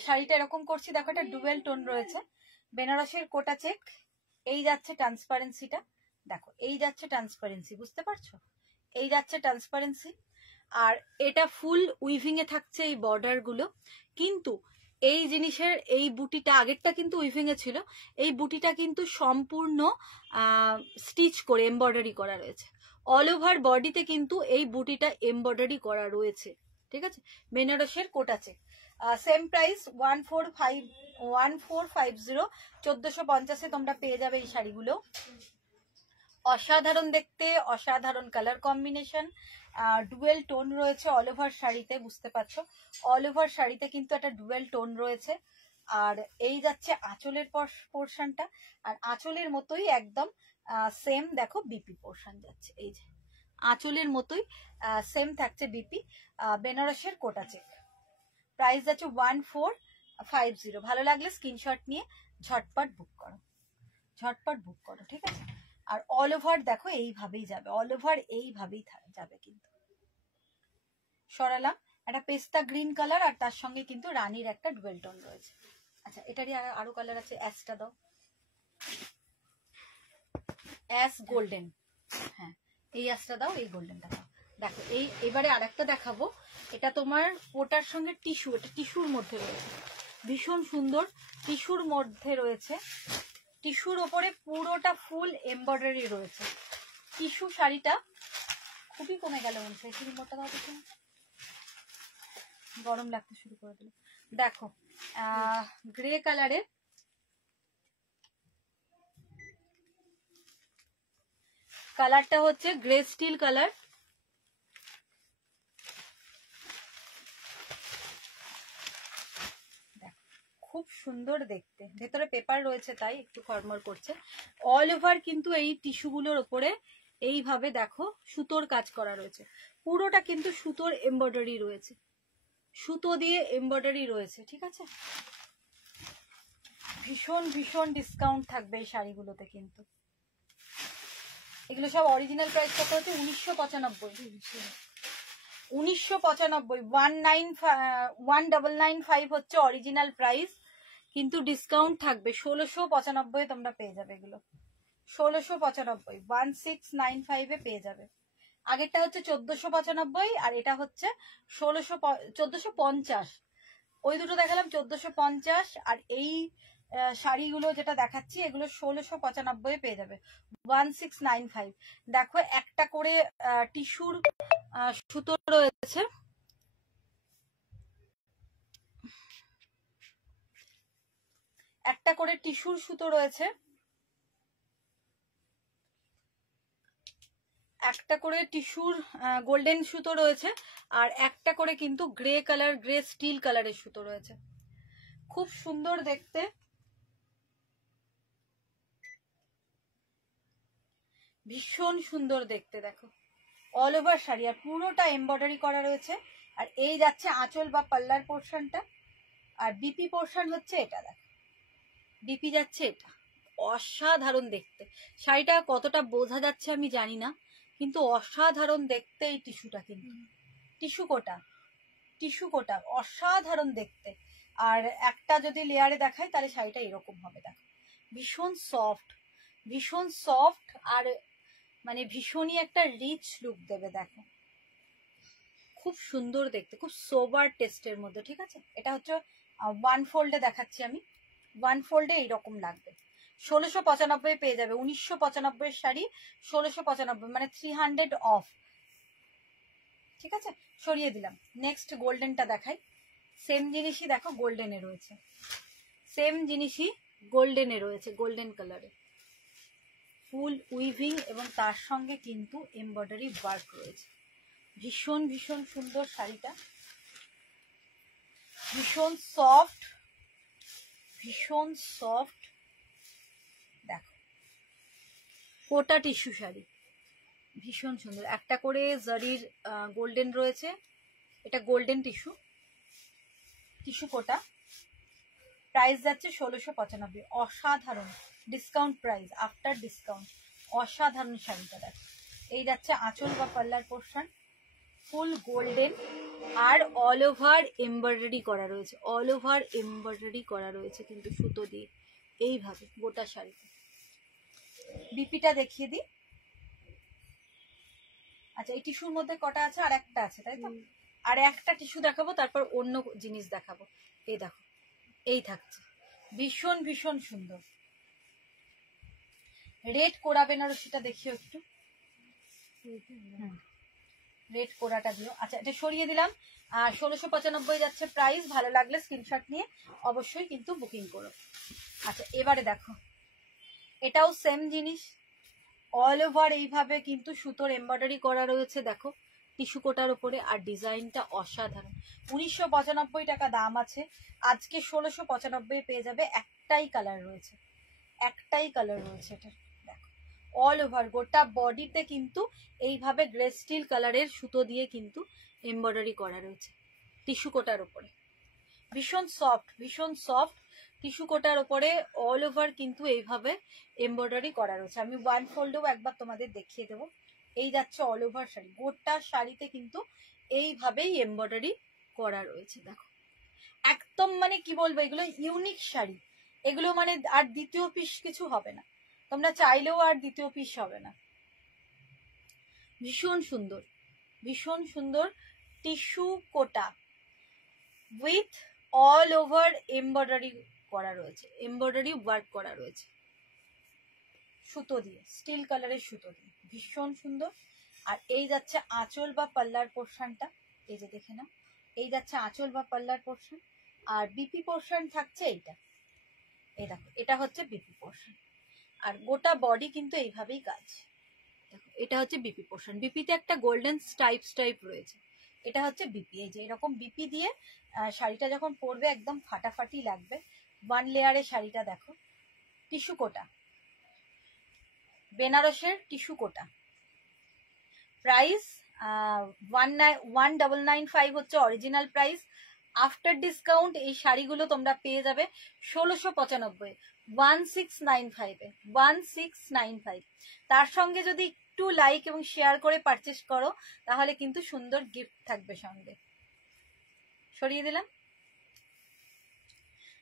শাড়িটা এরকম করছি দেখো একটা ডুয়েল টোন রয়েছে। বেনারসের কোটা চেক, এই যাচ্ছে ট্রান্সপারেন্সিটা, দেখো এই যাচ্ছে ট্রান্সপারেন্সি, বুঝতে পারছো? এই যাচ্ছে ট্রান্সপারেন্সি, আর এটা ফুল উইভিং এ থাকছে এই বর্ডার গুলো। কিন্তু এই জিনিসের এই বুটিটা, আগেরটা কিন্তু উইভিং এ ছিল, এই বুটিটা কিন্তু সম্পূর্ণ স্টিচ করে এমব্রয়ডারি করা রয়েছে, অল ওভার বডিতে কিন্তু এই বুটিটা এমব্রয়ডারি করা রয়েছে, ঠিক আছে? বেনারসের কোটা চেক, সেম প্রাইস 1450, 1450-এ তোমরা পেয়ে যাবে এই শাড়িগুলো। অসাধারণ দেখতে, অসাধারণ কালার কম্বিনেশন, ডুয়েল টোন রয়েছে অল ওভার শাড়িতে, বুঝতে পারছো? অল ওভার শাড়িতে কিন্তু একটা ডুয়েল টোন রয়েছে। আর এই যাচ্ছে আঁচলের পোর্শনটা, আর আঁচলের মতোই একদম সেম দেখো বিপি পোর্শন যাচ্ছে, এই যে আঁচলের মতোই সেম থাকছে বিপি। বেনারসের কোটা চেক, প্রাইস যাচ্ছে 1450। ভালো লাগলে স্ক্রিনশট নিয়ে ঝটপট বুক করো, ঝটপট বুক করো, ঠিক আছে? আর অল ওভার দেখো এইভাবেই যাবে, অল ওভার এইভাবেই যাবে কিন্তু। সরালাম, একটা পেস্তা গ্রিন কালার আর তার সঙ্গে কিন্তু রানীর একটা ডুয়েল টোন রয়েছে। আচ্ছা এটারই আরো কালার আছে, অ্যাশটা দাও, অ্যাশ গোল্ডেন, হ্যাঁ এই অ্যাশটা দাও, এই গোল্ডেনটা দাও। দেখো এবারে আরেকটা দেখাবো, এটা তোমার ওটার সঙ্গে টিস্যু, এটা টিস্যুর মধ্যে রয়েছে, ভীষণ সুন্দর টিস্যুর মধ্যে রয়েছে, টিস্যুর ওপরে পুরোটা ফুল এমব্রয়ডারি রয়েছে। টিস্যু শাড়িটা খুবই কমে গেল মনে হয়, রিমোটটা দাও দেখুন, গরম লাগতে শুরু করে দিল। দেখো গ্রে কালারের, কালারটা হচ্ছে গ্রে স্টিল কালার, খুব সুন্দর দেখতে, ভেতরে পেপার রয়েছে তাই একটু খরমর করছে। অল ওভার কিন্তু এই টিস্যুগুলোর ওপরে এইভাবে দেখো সুতোর কাজ করা রয়েছে, পুরোটা কিন্তু সুতোর এমব্রয়ডারি রয়েছে, সুতো দিয়ে এমব্রয়ডারি রয়েছে, ঠিক আছে। ভীষণ ভীষণ ডিসকাউন্ট থাকবে এই শাড়িগুলোতে কিন্তু। এগুলো সব অরিজিনাল প্রাইস কত হচ্ছে? 1995, 1995, 1995 হচ্ছে অরিজিনাল প্রাইস, কিন্তু ডিসকাউন্ট থাকবে 1695 তোমরা পেয়ে যাবে এগুলো, 1695, 1695 এ পেয়ে যাবে। আগেরটা হচ্ছে 1495 আর এটা হচ্ছে 1450, ওই দুটো দেখালাম 1450, আর এই শাড়িগুলো যেটা দেখাচ্ছি এগুলো 1695 পেয়ে যাবে, 1695। দেখো একটা করে টিস্যুর সুতো রয়েছে, একটা করে টিস্যুর সুতো রয়েছে, একটা করে টিস্যুর গোল্ডেন সুতো রয়েছে, আর একটা করে কিন্তু গ্রে কালার, গ্রে স্টিল কালারের সুতো রয়েছে, খুব সুন্দর দেখতে, ভীষণ সুন্দর দেখতে। দেখো অল ওভার শাড়ি আর পুরোটা এমব্রয়ডারি করা রয়েছে, আর এই যাচ্ছে আঁচল বা পাল্লার পোর্শনটা, আর বিপি পোর্শন হচ্ছে এটা, দেখো বিপি যাচ্ছে এটা, অসাধারণ দেখতে। শাড়িটা কতটা বোঝা যাচ্ছে আমি জানি না, কিন্তু অসাধারণ দেখতে এই টিস্যুটা, কিন্তু টিস্যু কোটা, টিস্যু কোটা অসাধারণ দেখতে। আর একটা যদি লেয়ারে দেখাই তাহলে শাড়িটা এরকম হবে, দেখো ভীষণ সফট, ভীষণ সফট, আর মানে ভীষণই একটা রিচ লুক দেবে। দেখো খুব সুন্দর দেখতে, খুব সোবার টেস্টের মধ্যে, ঠিক আছে। এটা হচ্ছে ওয়ান ফোল্ডে দেখাচ্ছি আমি, ওয়ান ফোল্ডে এইরকম লাগবে, 1695 পেয়ে যাবে। 1995 শাড়ি 1695, মানে 300 অফ, ঠিক আছে। সরিয়ে দিলাম, নেক্সট গোল্ডেনটা দেখাই। সেম জিনিসই দেখো গোল্ডেনে রয়েছে, সেম জিনিসই গোল্ডেনে রয়েছে, গোল্ডেন কালারে ফুল উইভিং এবং তার সঙ্গে কিন্তু এমব্রয়ডারি ওয়ার্ক রয়েছে। ভীষণ ভীষণ সুন্দর শাড়িটা, ভীষণ সফট, ভীষণ সফট। দেখো কোটা টিস্যু শাড়ি, ভীষণ সুন্দর, একটা করে জারির গোল্ডেন রয়েছে, এটা গোল্ডেন টিস্যু, টিস্যু কোটা, প্রাইস যাচ্ছে 1695, অসাধারণ ডিসকাউন্ট প্রাইস, আফটার ডিসকাউন্ট অসাধারণ শাড়িটা। দেখো এই যাচ্ছে আঁচল বা পাল্লার পোর্শন, ফুল গোল্ডেন, আর অল ওভার এমব্রয়ডারি করা রয়েছে, অল ওভার এমব্রয়ডারি করা রয়েছে কিন্তু সুতো দিয়ে এইভাবে গোটা শাড়িতে। বিপিটা দেখিয়ে দিই। আচ্ছা এই টিস্যুর মধ্যে কটা আছে? আর একটা আছে, তাই তো। আর একটা টিস্যু দেখাবো, তারপর অন্য জিনিস দেখাবো। এই দেখো এই থাকছে, ভীষণ ভীষণ সুন্দর। রেড কোরা বেনারসিটা দেখিও একটু, রেড কোরাটা দিও। আচ্ছা এটা সরিয়ে দিলাম, আর 1695 যাচ্ছে প্রাইস। ভালো লাগলে স্ক্রিনশট নিয়ে অবশ্যই কিন্তু বুকিং করো। আচ্ছা এবারে দেখো, এটাও সেম জিনিস, অল ওভার এইভাবে কিন্তু সুতোর এমব্রয়ডারি করা রয়েছে, দেখো টিস্যু কোটার উপরে, আর ডিজাইনটা অসাধারণ। 1995 টাকা দাম আছে, আজকে 1695 পেয়ে যাবে। একটাই কালার রয়েছে, একটাই কালার রয়েছে এটা। দেখো অল ওভার গোটা বডিতে কিন্তু এইভাবে গ্রে স্টিল কালারের সুতো দিয়ে কিন্তু এমব্রয়ডারি করা রয়েছে টিস্যু কোটার উপরে, ভীষণ সফট, ভীষণ সফট। টিস্যু কোটার ওপরে অল ওভার কিন্তু এইভাবে এমব্রয়ডারি করা রয়েছে। আমি ওয়ান ফোল্ডেও একবার তোমাদের দেখিয়ে দেবো। এই যাচ্ছে অল ওভার শাড়ি, গোটা শাড়িতে কিন্তু এইভাবেই এমব্রয়ডারি করা রয়েছে। দেখো একদম মানে কি বলবো, এগুলো ইউনিক শাড়ি, এগুলো মানে আর দ্বিতীয় পিস কিছু হবে না, তোমরা চাইলেও আর দ্বিতীয় পিস হবে না। ভীষণ সুন্দর, ভীষণ সুন্দর tissue Kota with all over embroidery করা রয়েছে, এমব্রয়ডারি ওয়ার্ক করা রয়েছে সুতো দিয়ে, স্টিল কালারের সুতো দিয়ে, ভীষণ সুন্দর। আর এই যাচ্ছে আঁচল বা পাল্লার পোর্শনটা, এই যে দেখে নাও, এই যাচ্ছে আঁচল বা পাল্লার পোর্শন। আর বিপি পোর্শন থাকছে এইটা, এই দেখো এটা হচ্ছে বিপি পোর্শন। আর গোটা বডি কিন্তু এইভাবেই কাজ। দেখো এটা হচ্ছে বিপি পোর্শন, বিপিতে একটা গোল্ডেন স্টাইপ রয়েছে, এটা হচ্ছে বিপি। এই যে এরকম বিপি দিয়ে শাড়িটা যখন পরবে একদম ফাটাফাটি লাগবে। ওয়ান লেয়ারের শাড়িটা দেখো, টিস্যু কোটা, বেনারসের টিস্যু কোটা। প্রাইস 1995 হচ্ছে অরিজিনাল প্রাইস। আফটার ডিসকাউন্ট এই শাড়িগুলো তোমরা পেয়ে যাবে 1695, 1695 1695। তার সঙ্গে যদি একটু লাইক এবং শেয়ার করে পারচেস করো তাহলে কিন্তু সুন্দর গিফট থাকবে সঙ্গে। সরিয়ে দিলাম।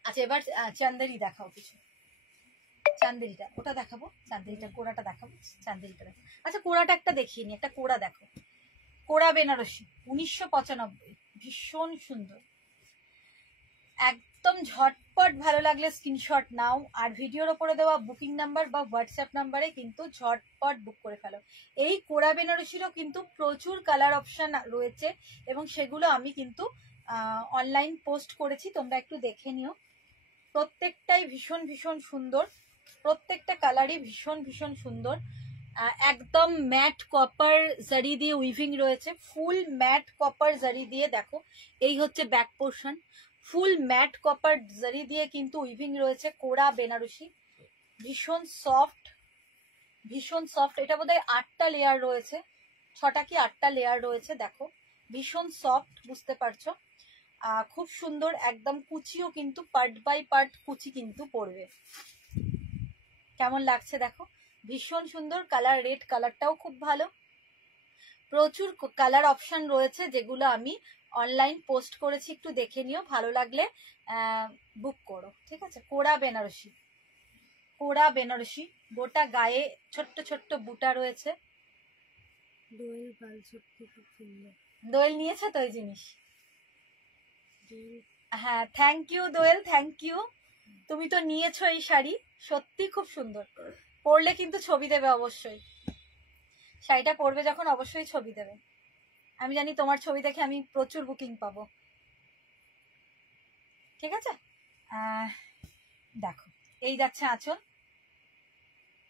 আচ্ছা এবার চান্দেরি দেখাও কিছু, চান্দেরিটা ওটা দেখাবো, চান্দেরিটা কোড়াটা দেখাবো, চান্দেরিটা দেখো। আচ্ছা কোড়াটা একটা দেখিয়ে নি, একটা কোড়া দেখো, কোড়া বেনারসি 1995, ভীষণ সুন্দর, একদম ঝটপট ভালো লাগলে স্ক্রিনশট নাও আর ভিডিওর ওপরে দেওয়া বুকিং নাম্বার বা হোয়াটসঅ্যাপ নাম্বারে কিন্তু ঝটপট বুক করে ফেলো। এই কোড়া বেনারসিরও কিন্তু প্রচুর কালার অপশন রয়েছে এবং সেগুলো আমি কিন্তু অনলাইন পোস্ট করেছি, তোমরা একটু দেখে নিও। প্রত্যেকটাই ভীষণ ভীষণ সুন্দর, প্রত্যেকটা কালারই ভীষণ ভীষণ সুন্দর। একদম ম্যাট কপার জারি দিয়ে উইভিং রয়েছে, ফুল ম্যাট কপার জারি দিয়ে। দেখো এই হচ্ছে ব্যাক পোর্শন, ফুল ম্যাট কপার জারি দিয়ে কিন্তু উইভিং রয়েছে। কোড়া বেনারসি ভীষণ সফট, ভীষণ সফট। এটা বোধহয় 8টা লেয়ার রয়েছে, 6টা কি 8টা লেয়ার রয়েছে। দেখো ভীষণ সফট, বুঝতে পারছো? খুব সুন্দর, একদম কুচিও কিন্তু পার্ট বাই পার্ট কুচি কিন্তু পড়বে। কেমন লাগছে দেখো, ভীষণ সুন্দর কালার, রেড কালারটাও খুব ভালো। প্রচুর কালার অপশন রয়েছে যেগুলো আমি অনলাইন পোস্ট করেছি, একটু দেখে নিও, ভালো লাগলে বুক করো, ঠিক আছে? কোড়া বেনারসি, কোড়া বেনারসি, গোটা গায়ে ছোট্ট ছোট্ট বুটা রয়েছে। দোয়েল পাল সত্যি খুব সুন্দর। দোয়েল নিয়েছে তো এই জিনিস? হ্যাঁ thank you Doyel, thank you. তুমি তো নিয়েছো এই শাড়ি, সত্যি খুব সুন্দর। পরলে কিন্তু ছবি দেবে অবশ্যই, শাড়িটা পরবে যখন অবশ্যই ছবি দেবে। আমি জানি তোমার ছবি দেখে আমি প্রচুর বুকিং পাবো, ঠিক আছে? দেখো এই যাচ্ছে আঁচল,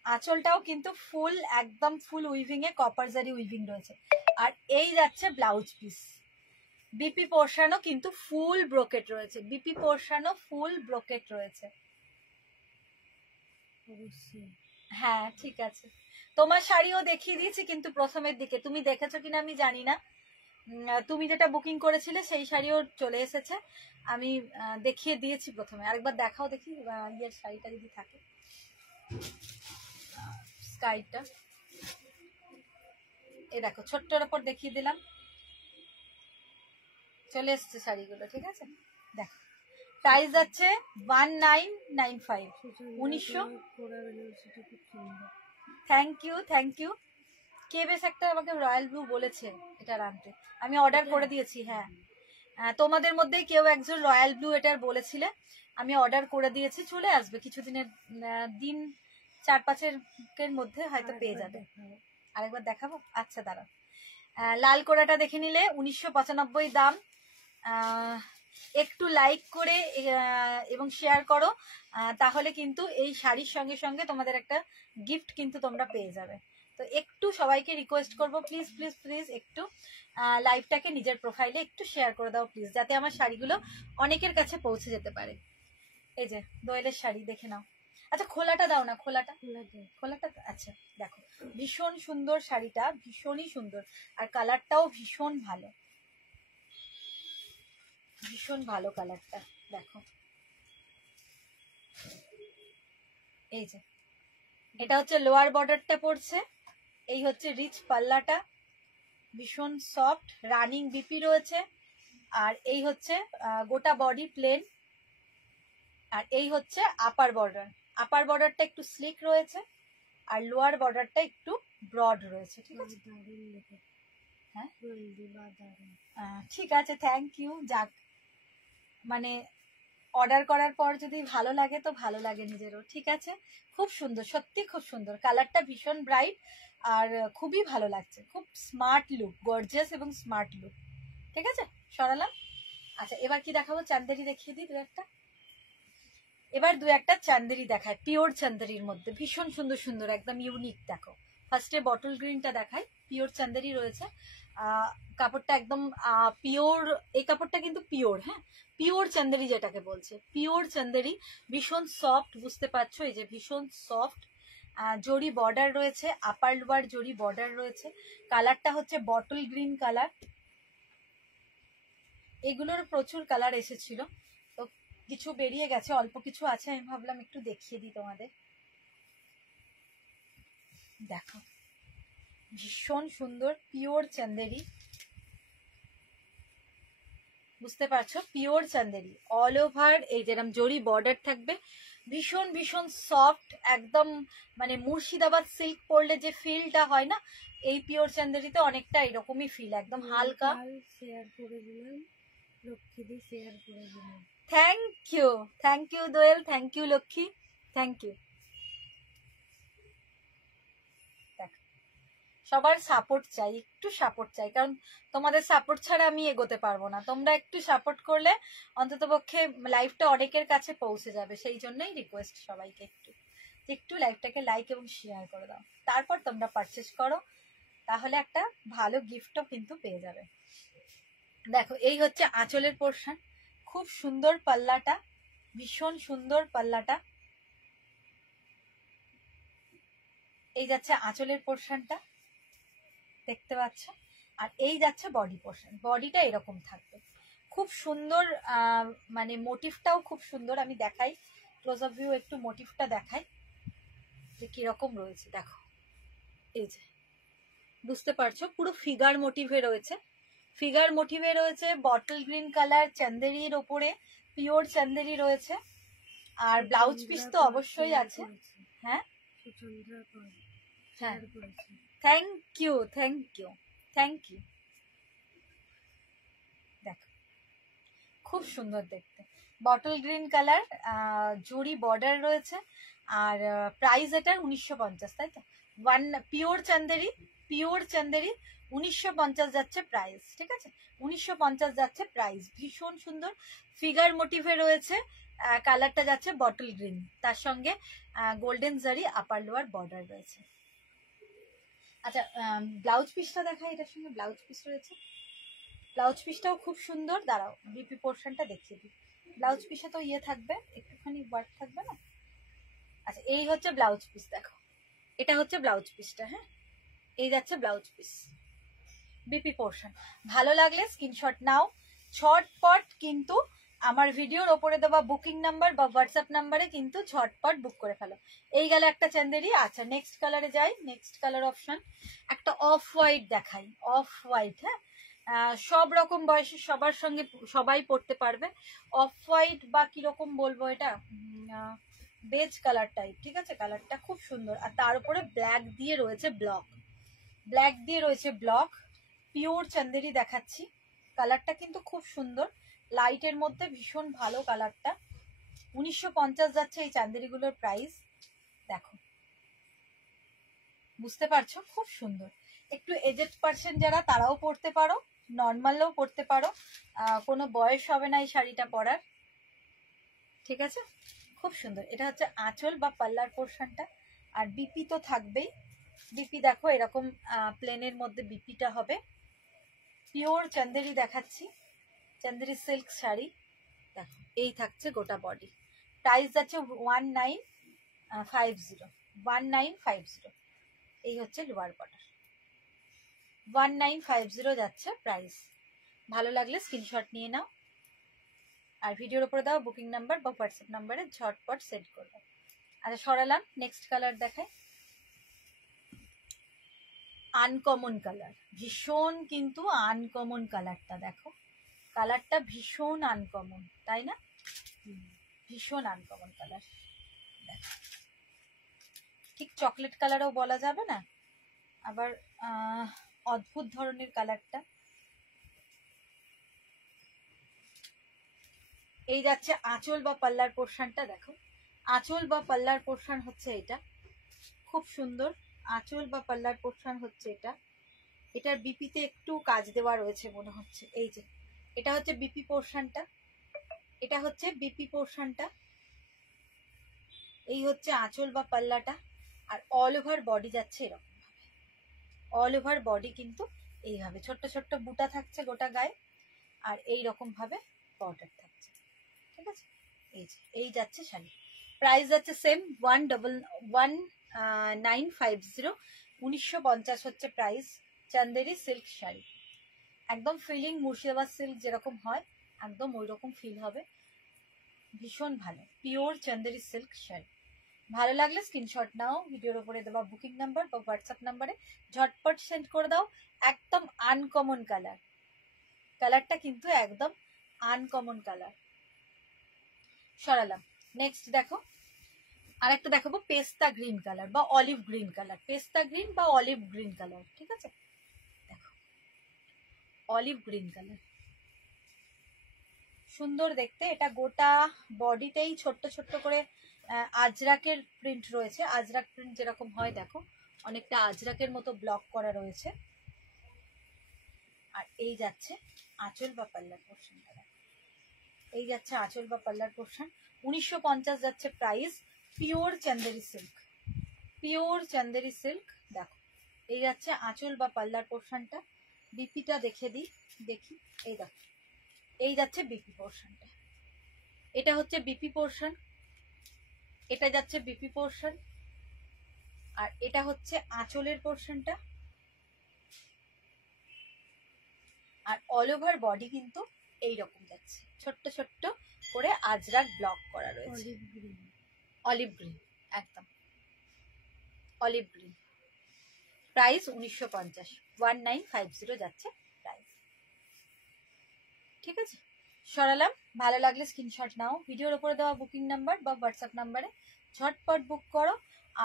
আঁচলটাও কিন্তু ফুল, একদম ফুল উইভিং এ কপার জারি উইভিং রয়েছে। আর এই যাচ্ছে ব্লাউজ পিস, বিপি পোর্শনও কিন্তু ফুল ব্রোকেট রয়েছে, বিপি পোর্শনও ফুল ব্রোকেট রয়েছে। অবশ্যই হ্যাঁ ঠিক আছে, তোমার শাড়িও দেখিয়ে দিয়েছি কিন্তু প্রথমের দিকে, তুমি দেখেছো কিনা আমি জানি না। তুমি যেটা বুকিং করেছিলে সেই শাড়িও চলে এসেছে, আমি দেখিয়ে দিয়েছি প্রথমে। আরেকবার দেখাও দেখি ইয়ের শাড়িটা যদি থাকে, স্কাইটা। এই দেখো ছোট্টর ওপর দেখিয়ে দিলাম, চলে এসছে শাড়িগুলো, ঠিক আছে? দেখো প্রাইস যাচ্ছে 1995, 1900। কোড়া বেনারসিটা খুব সুন্দর। Thank you, thank you. কে বেশ একটা আমাকে রয়্যাল ব্লু বলেছে এটার আনতে, আমি অর্ডার করে দিয়েছি। হ্যাঁ তোমাদের মধ্যে কেউ একজন রয়্যাল ব্লু এটার বলেছিলে, আমি অর্ডার করে দিয়েছি, চলে আসবে কিছুদিনের, দিন 4-5-এর মধ্যে হয়তো পেয়ে যাবে। আরেকবার দেখাবো? আচ্ছা দাঁড়াও। লাল কোড়াটা দেখে নিলে 1995 দাম। একটু লাইক করে এবং শেয়ার করো, তাহলে কিন্তু এই শাড়ির সঙ্গে সঙ্গে তোমাদের একটা গিফট কিন্তু তোমরা পেয়ে যাবে। তো একটু সবাইকে রিকোয়েস্ট করবো প্লিজ প্লিজ প্লিজ একটু লাইভটাকে নিজের প্রোফাইলে একটু শেয়ার করে দাও প্লিজ, যাতে আমার শাড়িগুলো অনেকের কাছে পৌঁছে যেতে পারে। এই যে দোয়েলের শাড়ি দেখে নাও। আচ্ছা খোলাটা দাও না, খোলাটা, খোলাটা। আচ্ছা দেখো ভীষণ সুন্দর শাড়িটা, ভীষণই সুন্দর, আর কালারটাও ভীষণ ভালো, ভীষণ ভালো কালারটা। দেখো এই যে এটা হচ্ছে লোয়ার বর্ডারটা পড়ছে, এই হচ্ছে রিচ পাল্লাটা, ভীষণ সফট, রানিং বিপি রয়েছে, আর এই হচ্ছে গোটা বডি প্লেন, আর এই হচ্ছে আপার বর্ডার। আপার বর্ডারটা একটু স্লিক রয়েছে আর লোয়ার বর্ডারটা একটু ব্রড রয়েছে। ঠিক আছে, হ্যাঁ ঠিক আছে, থ্যাংক ইউ। যাক, মানে অর্ডার করার পর যদি ভালো লাগে তো ভালো লাগে নিজেরও। ঠিক আছে, খুব সুন্দর, সত্যি খুব সুন্দর, কালারটা ভীষণ ব্রাইট আর খুবই ভালো লাগছে, খুব স্মার্ট লুক, গর্জিয়াস এবং স্মার্ট লুক। ঠিক আছে, সরালাম। আচ্ছা, এবার কি দেখাবো? চান্দেরি দেখিয়ে দিই দু একটা। এবার দু একটা চান্দেরি দেখায়, পিওর চান্দেরির মধ্যে ভীষণ সুন্দর সুন্দর, একদম ইউনিক। দেখো, ফার্স্টে বটল গ্রিনটা দেখায়, পিওর চান্দেরি রয়েছে, কাপড়টা একদম পিওর। এই কাপড়টা কিন্তু পিওর, হ্যাঁ, পিওর চান্দেরি যেটাকে বলছে, পিওর চান্দেরি, ভীষণ সফট, বুঝতে পারছো, এই যে ভীষণ সফট। জরি বর্ডার রয়েছে, আপার লোয়ার জরি বর্ডার রয়েছে, কালারটা হচ্ছে বটল গ্রিন কালার। এগুলোর প্রচুর কালার এসেছিল, তো কিছু বেরিয়ে গেছে, অল্প কিছু আছে, আমি ভাবলাম একটু দেখিয়ে দিই তোমাদের। দেখো, ভীষণ সুন্দর পিওর চান্দেরি, বুঝতে পারছো, পিওর চান্দেরি, অল ওভার এই যেরকম জরি বর্ডার থাকবে, ভীষণ ভীষণ সফট, একদম মানে মুর্শিদাবাদ সিল্ক পরলে যে ফিলটা হয় না, এই পিওর চান্দেরিতে অনেকটা এরকমই ফিল, একদম হালকা। শেয়ার করে দিলাম লক্ষ্মীদি, শেয়ার করে দিলাম। Thank you Doyel, thank you Lakshmi, thank you. সবার সাপোর্ট চাই, একটু সাপোর্ট চাই, কারণ তোমাদের সাপোর্ট ছাড়া আমি এগোতে পারবো না। তোমরা একটু সাপোর্ট করলে অন্ততপক্ষে লাইভটা অনেকের কাছে পৌঁছে যাবে, সেই জন্যই রিকোয়েস্ট সবাইকে একটু লাইভটাকে লাইক এবং শেয়ার করে দাও, তারপর তোমরা পারচেস করো, তাহলে একটা ভালো গিফটও কিন্তু পেয়ে যাবে। দেখো, এই হচ্ছে আঁচলের পোর্শন, খুব সুন্দর পাল্লাটা, ভীষণ সুন্দর পাল্লাটা, এই যাচ্ছে আঁচলের পোর্শনটা, দেখতে পাচ্ছ, আর এই যাচ্ছে বডি পোর্শন, বডিটা এরকম থাকবে, খুব সুন্দর, মানে মোটিভটাও খুব সুন্দর। আমি দেখাই ক্লোজ আপ ভিউ, একটু মোটিভটা দেখাই যে কিরকম রয়েছে। দেখো, এই যে বুঝতে পারছো, পুরো ফিগার মোটিভে রয়েছে, ফিগার মোটিভে রয়েছে, বটল গ্রিন কালার চান্দেরির ওপরে পিওর চান্দেরি রয়েছে, আর ব্লাউজ পিস তো অবশ্যই আছে। হ্যাঁ হ্যাঁ, thank you thank you thank you. দেখো, খুব সুন্দর দেখতে, bottle green colour, zari border রয়েছে, আর প্রাইস এটার 1950, তাই তো? পিওর চান্দেরি, পিওর চান্দেরি 1950 যাচ্ছে প্রাইস। ঠিক আছে, 1950 যাচ্ছে প্রাইস, ভীষণ সুন্দর, ফিগার মোটিভে রয়েছে, কালারটা যাচ্ছে বটল গ্রিন, তার সঙ্গে গোল্ডেন জারি আপার লোয়ার বর্ডার রয়েছে। আচ্ছা, ব্লাউজ পিসটা দেখাই, এটার সঙ্গে ব্লাউজ পিস রয়েছে, ব্লাউজ পিসটাও খুব সুন্দর। দাঁড়াও, বিপি পোর্শনটা দেখিয়ে দিই, ব্লাউজ পিসে তো ইয়ে থাকবে, একটুখানি ওয়ার্ক থাকবে না। আচ্ছা, এই হচ্ছে ব্লাউজ পিস, দেখো, এটা হচ্ছে ব্লাউজ পিসটা, হ্যাঁ, এই যাচ্ছে ব্লাউজ পিস, বিপি পোর্শন। ভালো লাগলে স্ক্রিনশট নাও, ঝটপট কিন্তু আমার ভিডিওর ওপরে দেওয়া বুকিং নাম্বার বা হোয়াটসঅ্যাপ নাম্বারে কিন্তু ঝটপট বুক করে ফেলো। এই গেল একটা চান্দেরি। আচ্ছা, নেক্সট কালারে যাই, নেক্সট কালার অপশন একটা অফ হোয়াইট দেখাই, অফ হোয়াইট, হ্যাঁ, সব রকম বয়সের সবার সঙ্গে সবাই পড়তে পারবে। অফ হোয়াইট বা কিরকম বলবো, এটা বেজ কালার টাইপ। ঠিক আছে, কালারটা খুব সুন্দর, আর তার উপরে ব্ল্যাক দিয়ে রয়েছে ব্লক, ব্ল্যাক দিয়ে রয়েছে ব্লক, পিওর চান্দেরি দেখাচ্ছি, কালারটা কিন্তু খুব সুন্দর, লাইটের মধ্যে ভীষণ ভালো কালারটা। 1950 যাচ্ছে এই চান্দেরিগুলোর প্রাইস। দেখো, বুঝতে পারছো, খুব সুন্দর, একটু এজেড পার্সন যারা তারাও পরতে পারো, নর্মালও পরতে পারো, কোনো বয়স হবে না এই শাড়িটা পরার। ঠিক আছে, খুব সুন্দর। এটা হচ্ছে আঁচল বা পাল্লার পোর্শনটা, আর বিপি তো থাকবেই, বিপি দেখো এরকম প্লেনের মধ্যে বিপিটা হবে, পিওর চান্দেরি দেখাচ্ছি, চান্দেরি সিল্ক শাড়ি। দেখো, এই থাকছে গোটা বডি, প্রাইস যাচ্ছে 1950, এই হচ্ছে লোয়ার বর্ডার, 1950 যাচ্ছে প্রাইস। ভালো লাগলে স্ক্রিনশট নিয়ে নাও, আর ভিডিওর উপরে দাও বুকিং নাম্বার বা হোয়াটসঅ্যাপ নাম্বারে ঝটপট সেন্ড করবে। আচ্ছা সরালাম, নেক্সট কালার দেখাই। আনকমন কালার, ভীষণ কিন্তু আনকমন কালারটা, দেখো কালারটা ভীষণ আনকমন, তাই না? ভীষণ আনকমন কালার, ঠিক চকলেট কালারও বলা যাবে না, আবার অদ্ভুত ধরনের কালারটা। এই যাচ্ছে আঁচল বা পাল্লার পোর্শনটা, দেখো আঁচল বা পাল্লার পোর্শন হচ্ছে এটা, খুব সুন্দর আঁচল বা পাল্লার পোর্শন হচ্ছে এটা। এটার বিপিতে একটু কাজ দেওয়া রয়েছে মনে হচ্ছে, এই যে এটা হচ্ছে বিপি পোর্শনটা, এটা হচ্ছে বিপি পোর্শনটা, এই হচ্ছে আঁচল বা পাল্লাটা। আর অল ওভার বডি যাচ্ছে এরকম ভাবে, অল ওভার বডি কিন্তু এইভাবে ছোট্ট ছোট্ট বুটা থাকছে গোটা গায়ে, আর এই রকম ভাবে বর্ডার থাকছে, ঠিক আছে? এই যে এই যাচ্ছে শাড়ি, প্রাইস যাচ্ছে সেম 1950, 1950 হচ্ছে প্রাইস। চান্দেরি সিল্ক শাড়ি, একদম ফিলিং মুর্শিদাবাদ সিল্ক যেরকম হয় একদম ওই রকম ফিল হবে, ভীষণ ভালো পিওর চান্দেরি সিল্ক শাড়ি। ভালো লাগলে স্ক্রিনশট নাও, ভিডিওর উপরে দেওয়া বুকিং নাম্বার বা হোয়াটসঅ্যাপ নাম্বারে ঝটপট সেন্ড করে দাও। একদম আনকমন কালার, কালারটা কিন্তু একদম আনকমন কালার। সরালাম, নেক্সট দেখো আরেকটা দেখাবো পেস্তা গ্রিন কালার বা অলিভ গ্রিন কালার, পেস্তা গ্রিন বা অলিভ গ্রিন কালার, ঠিক আছে? দেখো অলিভ গ্রিন কালার, সুন্দর দেখতে, এটা গোটা বডিতেই ছোট্ট ছোট্ট করে আজরাকের প্রিন্ট রয়েছে, আজরাক প্রিন্ট যেরকম হয় দেখো অনেকটা আজরাকের মতো ব্লক করা রয়েছে। আর এই যাচ্ছে আঁচল বা পাল্লার পোর্শন, এই যাচ্ছে আঁচল বা পাল্লার পোর্শন। 1950 যাচ্ছে price, pure Chanderi silk, pure Chanderi silk. দেখো এই যাচ্ছে আঁচল বা পাল্লার পোর্শনটা, বিপিটা দেখে দিই, দেখি এই দেখো এই যাচ্ছে বিপি পোর্শনটা, এটা হচ্ছে বিপি পোর্শন, এটা যাচ্ছে বিপি পোর্শন, আর এটা হচ্ছে আঁচলের পোর্শনটা। আর অল ওভার বডি কিন্তু এইরকম যাচ্ছে, ছোট্ট ছোট্ট করে আজরাক ব্লক করা রয়েছে, অলিভ গ্রিন, অলিভ গ্রিন, একদম অলিভ গ্রিন। প্রাইস 1950, 1950 যাচ্ছে প্রাইস, ঠিক আছে? সরালাম, ভালো লাগলে স্ক্রিনশট নাও, ভিডিওর উপরে দেওয়া বুকিং নাম্বার বা হোয়াটসঅ্যাপ নাম্বারে ঝটপট বুক করো,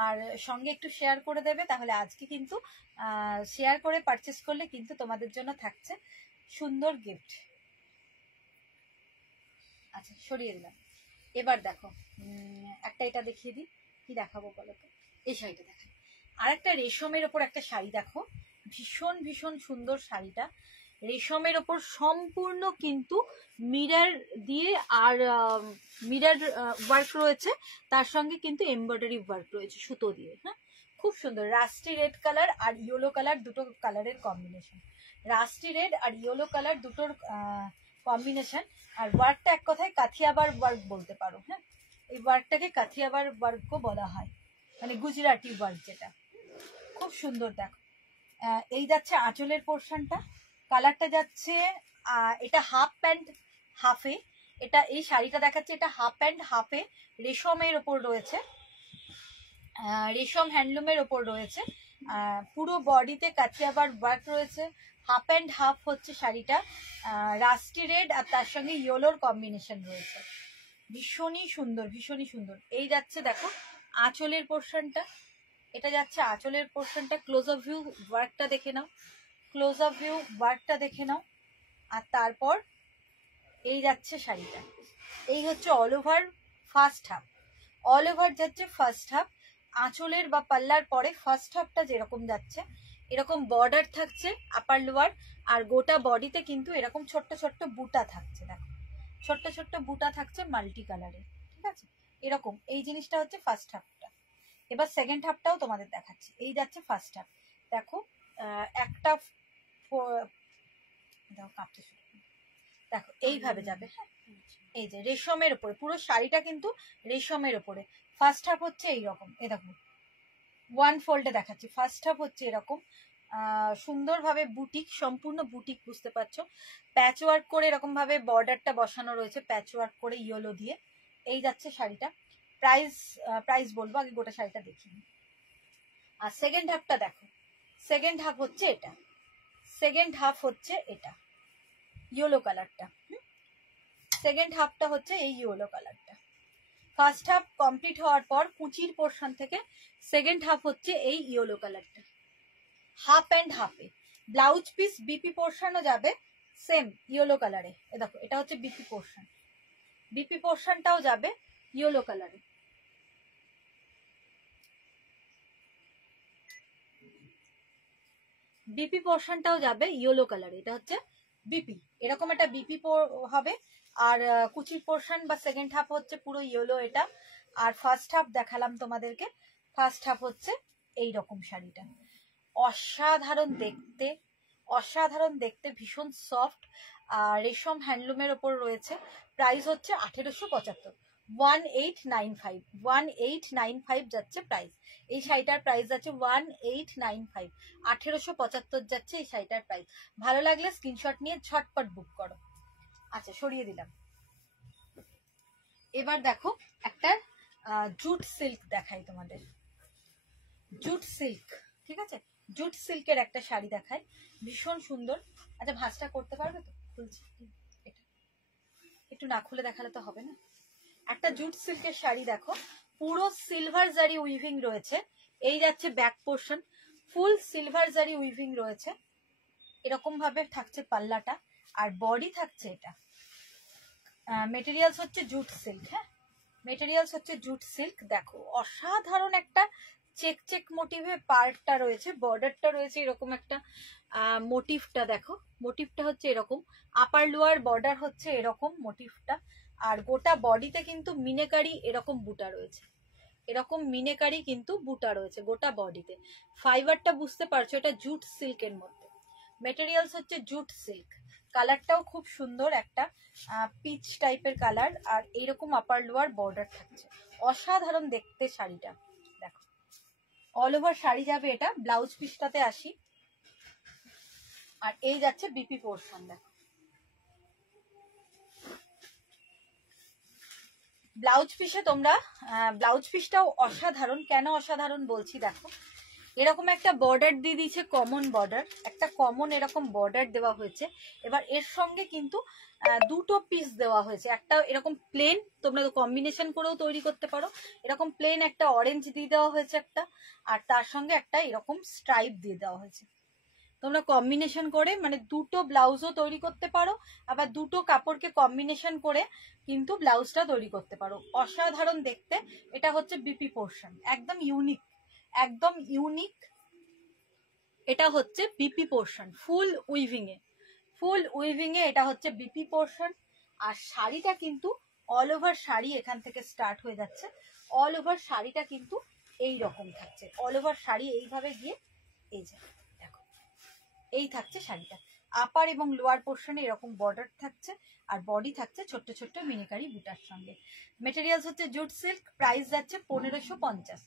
আর সঙ্গে একটু শেয়ার করে দেবে, তাহলে আজকে কিন্তু শেয়ার করে পারচেস করলে কিন্তু তোমাদের জন্য থাকছে সুন্দর গিফট। আচ্ছা সরিয়ে দিলাম, এবার দেখো একটা এটা দেখিয়ে দিই, কি দেখাবো বলো তো? এই শাড়িটা দেখাই, আর একটা রেশমের ওপর একটা শাড়ি দেখো, ভীষণ ভীষণ সুন্দর শাড়িটা, রেশমের ওপর সম্পূর্ণ কিন্তু মিরর দিয়ে, আর মিরর ওয়ার্ক রয়েছে, তার সঙ্গে কিন্তু এমব্রয়ডারি ওয়ার্ক রয়েছে সুতো দিয়ে, হ্যাঁ খুব সুন্দর, রাস্টি রেড কালার আর ইয়েলো কালার, দুটো কালারের কম্বিনেশন, রাস্টি রেড আর ইয়েলো কালার দুটোর কম্বিনেশন। আর ওয়ার্কটা এক কথায় কাথিয়াবার ওয়ার্ক বলতে পারো, হ্যাঁ এই ওয়ার্কটাকে কাথিয়াবার ওয়ার্কও বলা হয়, মানে গুজরাটি ওয়ার্ক যেটা, খুব সুন্দর। দেখো এই যাচ্ছে আঁচলের পোর্শনটা, কালারটা যাচ্ছে এটা হাফ প্যান্ট হাফে, এটা এই শাড়িটা দেখাচ্ছে এটা হাফ প্যান্ট হাফে, রেশমের ওপর রয়েছে, রেশম হ্যান্ডলুমের ওপর রয়েছে, পুরো বডিতে কাথিয়াবার ওয়ার্ক রয়েছে, হাফ অ্যান্ড হাফ হচ্ছে শাড়িটা, রাস্টি রেড আর তার সঙ্গে ইয়েলোর কম্বিনেশন রয়েছে, ভীষণই সুন্দর ভীষণই সুন্দর। এই যাচ্ছে দেখো আঁচলের পোর্শনটা, এটা যাচ্ছে আঁচলের পোর্শনটা, ক্লোজ অফ ভিউ ওয়ার্কটা দেখে নাও, ক্লোজ অফ ভিউ ওয়ার্কটা দেখে নাও। আর তারপর এই যাচ্ছে শাড়িটা, এই হচ্ছে all over first half, all over যাচ্ছে ফার্স্ট হাফ, আঁচলের বা পাল্লার পরে ফার্স্ট হাফটা যেরকম যাচ্ছে এরকম বর্ডার থাকছে আপার লোয়ার, আর গোটা বডিতে কিন্তু এরকম ছোট্ট ছোট্ট বুটা থাকছে, দেখো ছোট্ট ছোট্ট বুটা থাকছে মাল্টি কালারের, ঠিক আছে? এরকম এই জিনিসটা হচ্ছে ফার্স্ট হাফটা। এবার সেকেন্ড হাফটাও তোমাদের দেখাচ্ছি, এই যাচ্ছে ফার্স্ট হাফ, দেখো একটা কাঁপতে শুরু, দেখো এইভাবে যাবে, হ্যাঁ এই যে রেশমের উপরে পুরো শাড়িটা কিন্তু রেশমের উপরে, ফার্স্ট হাফ হচ্ছে এইরকম, এ দেখো ওয়ান ফোল্ডে দেখাচ্ছি, ফার্স্ট হাফ হচ্ছে এরকম সুন্দরভাবে বুটিক, সম্পূর্ণ বুটিক বুঝতে পারছো, প্যাচ ওয়ার্ক করে এরকম ভাবে বর্ডারটা বসানো রয়েছে, প্যাচ ওয়ার্ক করে ইয়েলো দিয়ে, এই যাচ্ছে শাড়িটা। প্রাইস বলবো, আগে গোটা শাড়িটা দেখি। আর সেকেন্ড হাফটা দেখো, সেকেন্ড হাফ হচ্ছে এটা, সেকেন্ড হাফ হচ্ছে এটা ইয়েলো কালারটা, সেকেন্ড হাফটা হচ্ছে এই ইয়েলো কালারটা। ফার্স্ট হাফ কমপ্লিট হওয়ার পর কুচির পোর্শন থেকে সেকেন্ড হাফ হচ্ছে এই ইয়েলো কালারটা, হাফ অ্যান্ড হাফে। ব্লাউজ পিস বিপি পোর্শনও যাবে সেম ইয়েলো কালারে। এ দেখো এটা হচ্ছে বিপি পোর্শন, বিপি পোর্শনটাও যাবে ইয়েলো কালারে। বিপি পোর্শনটাও যাবে ইয়েলো কালারে, এটা হচ্ছে বিপি, এরকম একটা বিপি হবে। আর কুচির পোর্শন বা সেকেন্ড হাফ হচ্ছে পুরো ইয়েলো এটা। আর ফার্স্ট হাফ দেখালাম তোমাদেরকে, ফার্স্ট হাফ হচ্ছে এই রকম শাড়িটা। অসাধারণ দেখতে, অসাধারণ দেখতে, ভীষণ সফট, রেশম হ্যান্ডলুমের ওপর রয়েছে। প্রাইস হচ্ছে 1875, 1895, 1895 যাচ্ছে প্রাইস। এই শাড়িটার প্রাইস যাচ্ছে 1895, 1875 যাচ্ছে এই শাড়িটার প্রাইস। ভালো লাগলে স্ক্রিনশট নিয়ে ঝটপট বুক করো। আচ্ছা সরিয়ে দিলাম। এবার দেখো একটা জুট সিল্ক দেখাই তোমাদের, জুট সিল্ক, ঠিক আছে, জুট সিল্কের একটা শাড়ি দেখাই, ভীষণ সুন্দর। আচ্ছা ভাঁজটা করতে পারবে তো? খুলছি, একটু না খুলে দেখালে তো হবে না। একটা জুট সিল্কের শাড়ি দেখো, পুরো সিলভার জারি উইভিং রয়েছে। এই যাচ্ছে ব্যাক পোর্শন, ফুল সিলভার জারি উইভিং রয়েছে, এরকম ভাবে থাকছে পাল্লাটা, আর বডি থাকছে এটা। মেটেরিয়ালস হচ্ছে জুট সিল্ক, হ্যাঁ মেটেরিয়ালস হচ্ছে জুট সিল্ক। দেখো অসাধারণ একটা চেক চেক মোটিভে পার্টটা রয়েছে, বর্ডারটা রয়েছে এরকম একটা, মোটিভটা দেখো, মোটিভটা হচ্ছে এরকম, আপার লোয়ার বর্ডার হচ্ছে এরকম মোটিভটা। আর গোটা বডিতে কিন্তু মিনেকারি এরকম বুটা রয়েছে, এরকম মিনেকারি কিন্তু বুটা রয়েছে গোটা বডিতে। ফাইবারটা বুঝতে পারছো, এটা জুট সিল্কের মধ্যে, মেটেরিয়ালস হচ্ছে জুট সিল্ক। কালারটাও খুব সুন্দর, একটা পিচ টাইপের কালার, আর এইরকম আপার লোয়ার বর্ডার থাকছে। অসাধারণ দেখতে শাড়িটা, দেখো অল ওভার শাড়ি যাবে এটা। ব্লাউজ পিসটাতে আসি, আর এই যাচ্ছে বিপি পোর্শন। দেখো ব্লাউজ পিসে তোমরা, ব্লাউজ পিসটাও অসাধারণ। কেন অসাধারণ বলছি, দেখো এরকম একটা বর্ডার দিয়ে দিয়েছে, কমন বর্ডার, একটা কমন এরকম বর্ডার দেওয়া হয়েছে। এবার এর সঙ্গে কিন্তু দুটো পিস দেওয়া হয়েছে, একটা এরকম প্লেন, তোমরা কম্বিনেশন করেও তৈরি করতে পারো, এরকম প্লেন একটা অরেঞ্জ দিয়ে দেওয়া হয়েছে একটা, আর তার সঙ্গে একটা এরকম স্ট্রাইপ দিয়ে দেওয়া হয়েছে। তোমরা কম্বিনেশন করে মানে দুটো ব্লাউজও তৈরি করতে পারো, আবার দুটো কাপড়কে কম্বিনেশন করে কিন্তু ব্লাউজটা তৈরি করতে পারো। অসাধারণ দেখতে। এটা হচ্ছে বিপি পোর্শন, একদম ইউনিক, একদম ইউনিক। এটা হচ্ছে বিপি পোর্শন ফুল উইভিং এ, ফুল উইভিং এ এটা হচ্ছে বিপি পোর্শন। আর শাড়িটা কিন্তু অল ওভার শাড়ি এখান থেকে স্টার্ট হয়ে যাচ্ছে, অল ওভার শাড়িটা কিন্তু এই রকম থাকছে, অল ওভার শাড়ি এইভাবে গিয়ে এই যে দেখো এই থাকছে শাড়িটা। আপার এবং লোয়ার পোর্শনে এরকম বর্ডার থাকছে, আর বডি থাকছে ছোট্ট ছোট্ট মিনিকারি বুটার সঙ্গে। মেটেরিয়ালস হচ্ছে জুট সিল্ক। প্রাইস যাচ্ছে 1550,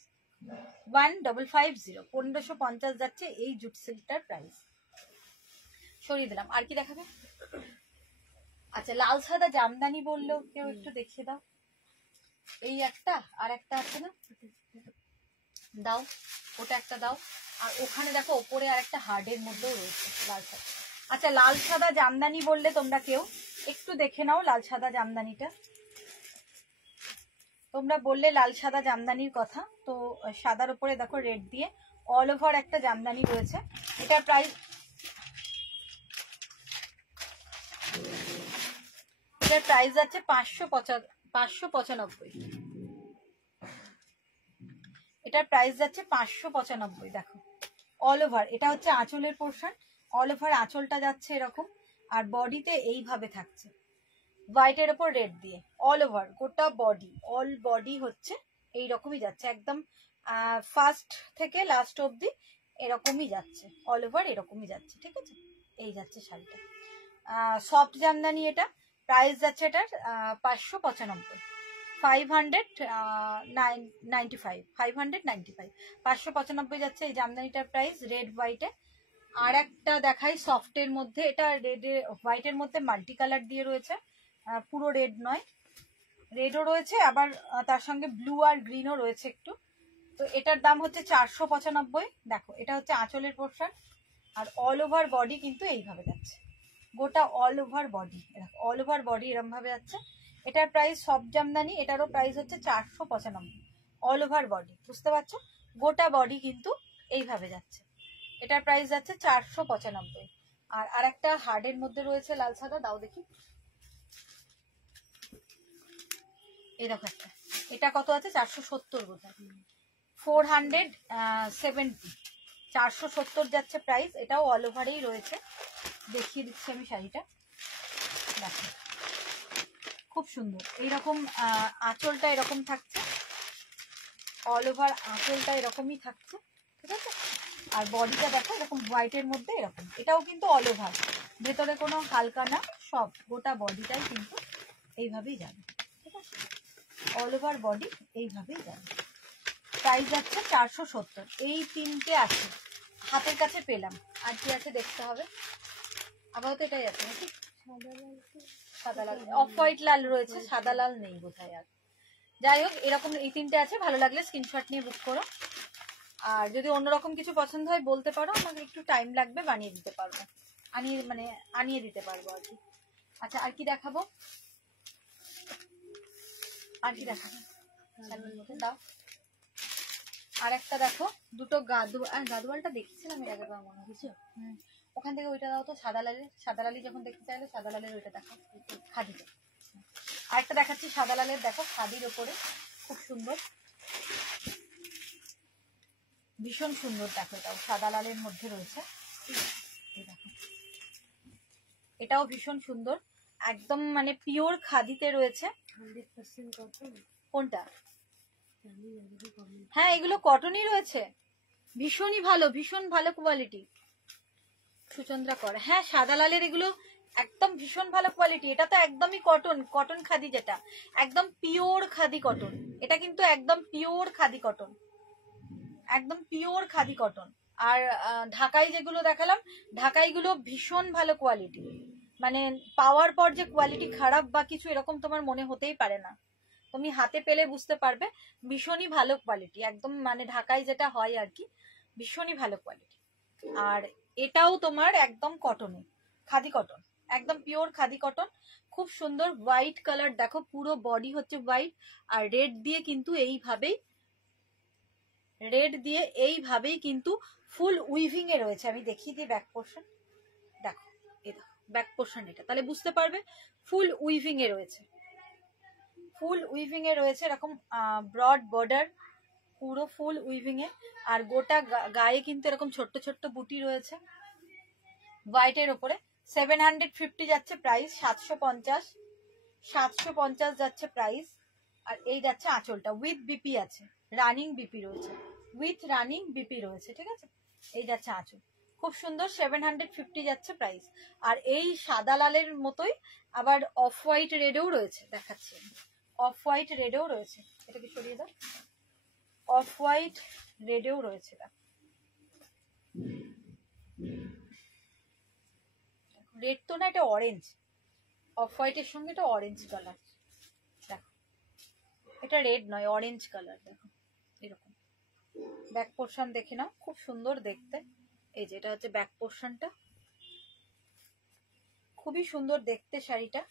1550, 1550 যাচ্ছে এই জুট সিল্কটার প্রাইস। সরিয়ে দিলাম। আর কি দেখাবে? আচ্ছা লাল সাদা জামদানি বললেও কেউ একটু দেখিয়ে দাও। এই একটা, আর একটা আছে না, দাও ওটা একটা দাও। আর ওখানে দেখো ওপরে আর একটা হার্ডের মধ্যেও রয়েছে লাল সাদা। আচ্ছা লাল সাদা জামদানি বললে তোমরা কেউ একটু দেখে নাও লাল সাদা জামদানিটা। তোমরা বললে লাল সাদা জামদানির কথা, তো সাদার উপরে দেখো রেড দিয়ে অল ওভার একটা জামদানি রয়েছে। এটার প্রাইস, এটার প্রাইস যাচ্ছে 595। এটার প্রাইস যাচ্ছে 595। দেখো অল ওভার, এটা হচ্ছে আঁচলের পোর্শন, অল ওভার আঁচলটা যাচ্ছে এরকম, আর বডিতে এইভাবে থাকছে হোয়াইটের ওপর রেড দিয়ে, অল ওভার গোটা বডি, অল বডি হচ্ছে এইরকমই যাচ্ছে, একদম ফার্স্ট থেকে লাস্ট অবধি এরকমই যাচ্ছে, অল ওভার এরকমই যাচ্ছে, ঠিক আছে। এই যাচ্ছে শাড়িটা, সফট জামদানি। এটা প্রাইস যাচ্ছে এটার 595, 595, 595, 595 যাচ্ছে এই জামদানিটার প্রাইস রেড হোয়াইটে। আর একটা দেখাই সফটের মধ্যে, এটা রেড হোয়াইটের মধ্যে মাল্টি কালার দিয়ে রয়েছে, পুরো রেড নয়, রেডও রয়েছে, আবার তার সঙ্গে ব্লু আর গ্রিনও রয়েছে একটু। তো এটার দাম হচ্ছে 495। দেখো এটা হচ্ছে আঁচলের পোর্শন, আর অল ওভার বডি কিন্তু এইভাবে যাচ্ছে, গোটা all over body, all over body এরকম ভাবে যাচ্ছে। এটার প্রাইস সব জামদানি, এটারও প্রাইস হচ্ছে 495। অল ওভার বডি, বুঝতে পারছো, গোটা বডি কিন্তু এইভাবে যাচ্ছে। এটার প্রাইস যাচ্ছে 495। আর আরেকটা হার্ডের মধ্যে রয়েছে লাল সাদা, দাও দেখি। এই দেখো একটা, এটা কত আছে, 470 বোধহয়, 470, 470 যাচ্ছে প্রাইস। এটাও অল ওভারেই রয়েছে, দেখিয়ে দিচ্ছি আমি শাড়িটা, দেখো খুব সুন্দর। এইরকম আঁচলটা এরকম থাকছে, অল ওভার আঁচলটা এরকমই থাকছে, ঠিক আছে। আর বডিটা দেখো এরকম হোয়াইটের মধ্যে এরকম, এটাও কিন্তু অল ওভার, ভেতরে কোনো হালকা না, সব গোটা বডিটাই কিন্তু এইভাবেই যাবে, ঠিক আছে। অল ওভার বডি এইভাবেই যাবে। প্রাইস যাচ্ছে 470। এই তিনটে আছে, হাতের কাছে পেলাম। আর কি আছে দেখতে হবে, আপাতত এটাই আছে নাকি। সাদা লাল, অফ হোয়াইট লাল রয়েছে, সাদা লাল নেই বোধহয়। আর যাই হোক, এরকম এই তিনটে আছে, ভালো লাগলে স্ক্রিনশট নিয়ে বুক করো। আর যদি অন্যরকম কিছু পছন্দ হয় বলতে পারো, আমাকে একটু টাইম লাগবে, বানিয়ে দিতে পারবো, আনিয়ে দিতে পারবো আর কি। আচ্ছা আর কি দেখাবো, আর কি দেখাবো, দাও। আর একটা দেখো, দুটো গাদোয়ালটা দেখছিলাম এর আগে, মনে হচ্ছে ওখান থেকে ওইটা দাও তো, সাদা লালি যখন দেখতে চাইলে সাদা লালের ওইটা দেখো, খাদিতে। আর একটা দেখাচ্ছি সাদা লালের, দেখো খাদির ওপরে, খুব সুন্দর, ভীষণ সুন্দর। দেখো এটাও সাদা লালের মধ্যে রয়েছে, দেখো এটাও ভীষণ সুন্দর, একদম মানে পিওর খাদিতে রয়েছে। 100% কটন। কোনটা? হ্যাঁ এগুলো কটনই রয়েছে, ভীষণই ভালো, ভীষণ ভালো কোয়ালিটি। সুচন্দ্রা কর, হ্যাঁ সাদা লালের এগুলো একদম ভীষণ ভালো কোয়ালিটি। এটা তো একদমই কটন, কটন খাদি, যেটা একদম পিওর খাদি কটন। এটা কিন্তু একদম পিওর খাদি কটন, একদম পিওর খাদি কটন। আর ঢাকাই যেগুলো দেখালাম, ঢাকাইগুলো ভীষণ ভালো কোয়ালিটি, মানে পাওয়ার পর যে কোয়ালিটি খারাপ বা কিছু এরকম তোমার মনে হতেই পারে না, তুমি হাতে পেলে বুঝতে পারবে, ভীষণই ভালো কোয়ালিটি, একদম মানে ঢাকাই যেটা হয় আর কি, ভীষণই ভালো কোয়ালিটি। আর এটাও তোমার একদম কটনে, খাদি কটন, একদম পিওর খাদি কটন, খুব সুন্দর হোয়াইট কালার। দেখো পুরো বডি হচ্ছে হোয়াইট, আর রেড দিয়ে কিন্তু এইভাবেই কিন্তু ফুল উইভিং এ রয়েছে। আমি দেখিয়ে দিই ব্যাক পোর্শন, দেখো এই দেখো ব্যাক পোর্শন, এটা তাহলে বুঝতে পারবে ফুল উইভিং এ রয়েছে, ফুল উইভিং এ রয়েছে, এরকম ব্রড বর্ডার, পুরো ফুল উইভিং এ। আর গোটা গায়ে কিন্তু এরকম ছোট্ট ছোট্ট বুটি রয়েছে হোয়াইটের ওপরে। 750 যাচ্ছে প্রাইস, 750 যাচ্ছে প্রাইস। আর এই যাচ্ছে আঁচলটা, উইথ বিপি আছে, রানিং বিপি রয়েছে, উইথ রানিং বিপি রয়েছে, ঠিক আছে। এই যাচ্ছে আঁচল, খুব সুন্দর, 750 যাচ্ছে প্রাইস। আর এই সাদা লালের মতোই আবার অফ হোয়াইট রেডেও রয়েছে, দেখাচ্ছি অফ হোয়াইট রেডেও রয়েছে, এটাকে সরিয়ে দাও, অফ হোয়াইট রেডেও রয়েছে। রেড তো না, এটা অরেঞ্জ, অফ হোয়াইটের সঙ্গে এটা অরেঞ্জ কালার, দেখো এটা রেড নয়, অরেঞ্জ কালার। দেখো এরকম ব্যাক পোর্শন দেখে নাও, খুব সুন্দর দেখতে। এই যে এটা হচ্ছে ব্যাক পোর্শনটা, খুবই সুন্দর দেখতে শাড়িটা।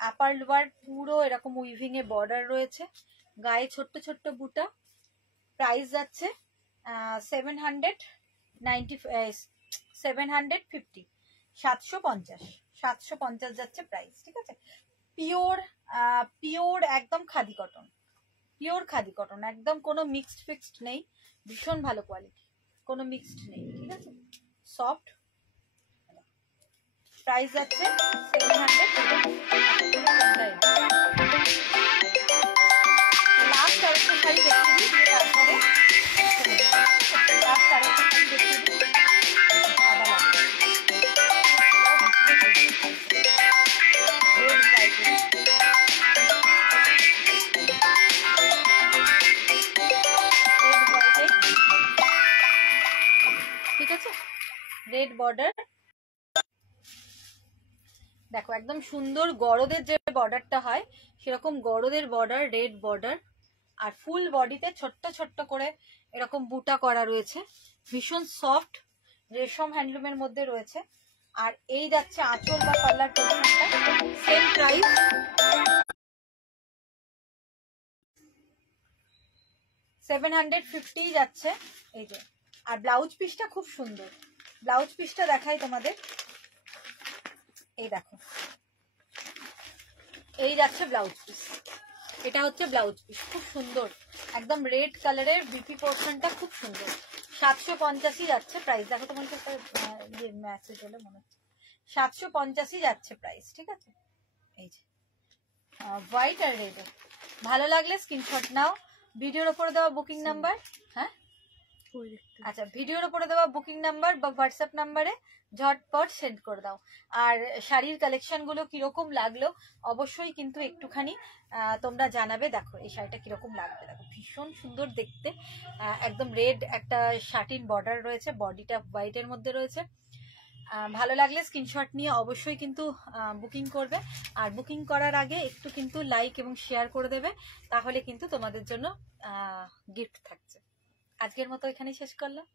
আপার লোয়ার পুরো এরকম উইভিং এ বর্ডার রয়েছে, গায়ে ছোট্ট ছোট্ট বুটা। প্রাইস যাচ্ছে 750, 750 যাচ্ছে প্রাইস, ঠিক আছে। পিওর একদম khadi cotton, pure khadi cotton, একদম কোনো মিক্সড ফিক্সড নেই, ভীষণ ভালো কোয়ালিটি, কোনো মিক্সড নেই, ঠিক আছে, সফট। প্রাইস যাচ্ছে 750। লাস্ট আরেকটা শাড়ি দেখতে দিই, তারপরে লাস্ট আরেকটা শাড়ি দেখতে দিই, ঠিক আছে, রেড বর্ডার। দেখো একদম সুন্দর গড়দের যে বর্ডারটা হয় সেরকম গড়দের বর্ডার, রেড বর্ডার, আর ফুল বডিতে ছোট্ট ছোট্ট করে এরকম বুটা করা রয়েছে। ভীষণ সফট রেশম হ্যান্ডলুমের মধ্যে রয়েছে। আর এই যাচ্ছে আঁচল বা পাল্লার পোর্শনটা, সেম প্রাইস 750 যাচ্ছে। এই যে, আর ব্লাউজ পিসটা খুব সুন্দর। ব্লাউজ পিসটা দেখাই তোমাদের, এই দেখো, এই যাচ্ছে ব্লাউজ পিস। এটা হচ্ছে ব্লাউজ পিস, খুব সুন্দর, একদম রেড কালারের বিপি পোর্শনটা খুব সুন্দর। 750 যাচ্ছে প্রাইস। দেখো তোমার মেসেজ হলে মনে হচ্ছে 750 যাচ্ছে প্রাইস, ঠিক আছে। এই যে হোয়াইট আর রেড, ভালো লাগলে স্ক্রিনশট নাও। ভিডিওর উপরে দেওয়া বুকিং নাম্বার, হ্যাঁ আচ্ছা, ভিডিওর উপরে দেওয়া বুকিং নাম্বার বা হোয়াটসঅ্যাপ নাম্বারে ঝটপট সেন্ড করে দাও। আর শাড়ির কালেকশন গুলো কিরকম লাগলো অবশ্যই কিন্তু একটুখানি তোমরা জানাবে। দেখো এই শাড়িটা কিরকম লাগবে, দেখো ভীষণ সুন্দর দেখতে, একদম রেড একটা শাটিন বর্ডার রয়েছে, বডিটা হোয়াইটের মধ্যে রয়েছে। ভালো লাগলে স্ক্রিনশট নিয়ে অবশ্যই কিন্তু বুকিং করবে। আর বুকিং করার আগে একটু কিন্তু লাইক এবং শেয়ার করে দেবে, তাহলে কিন্তু তোমাদের জন্য গিফট থাকছে। আজকের মতো এখানেই শেষ করলাম।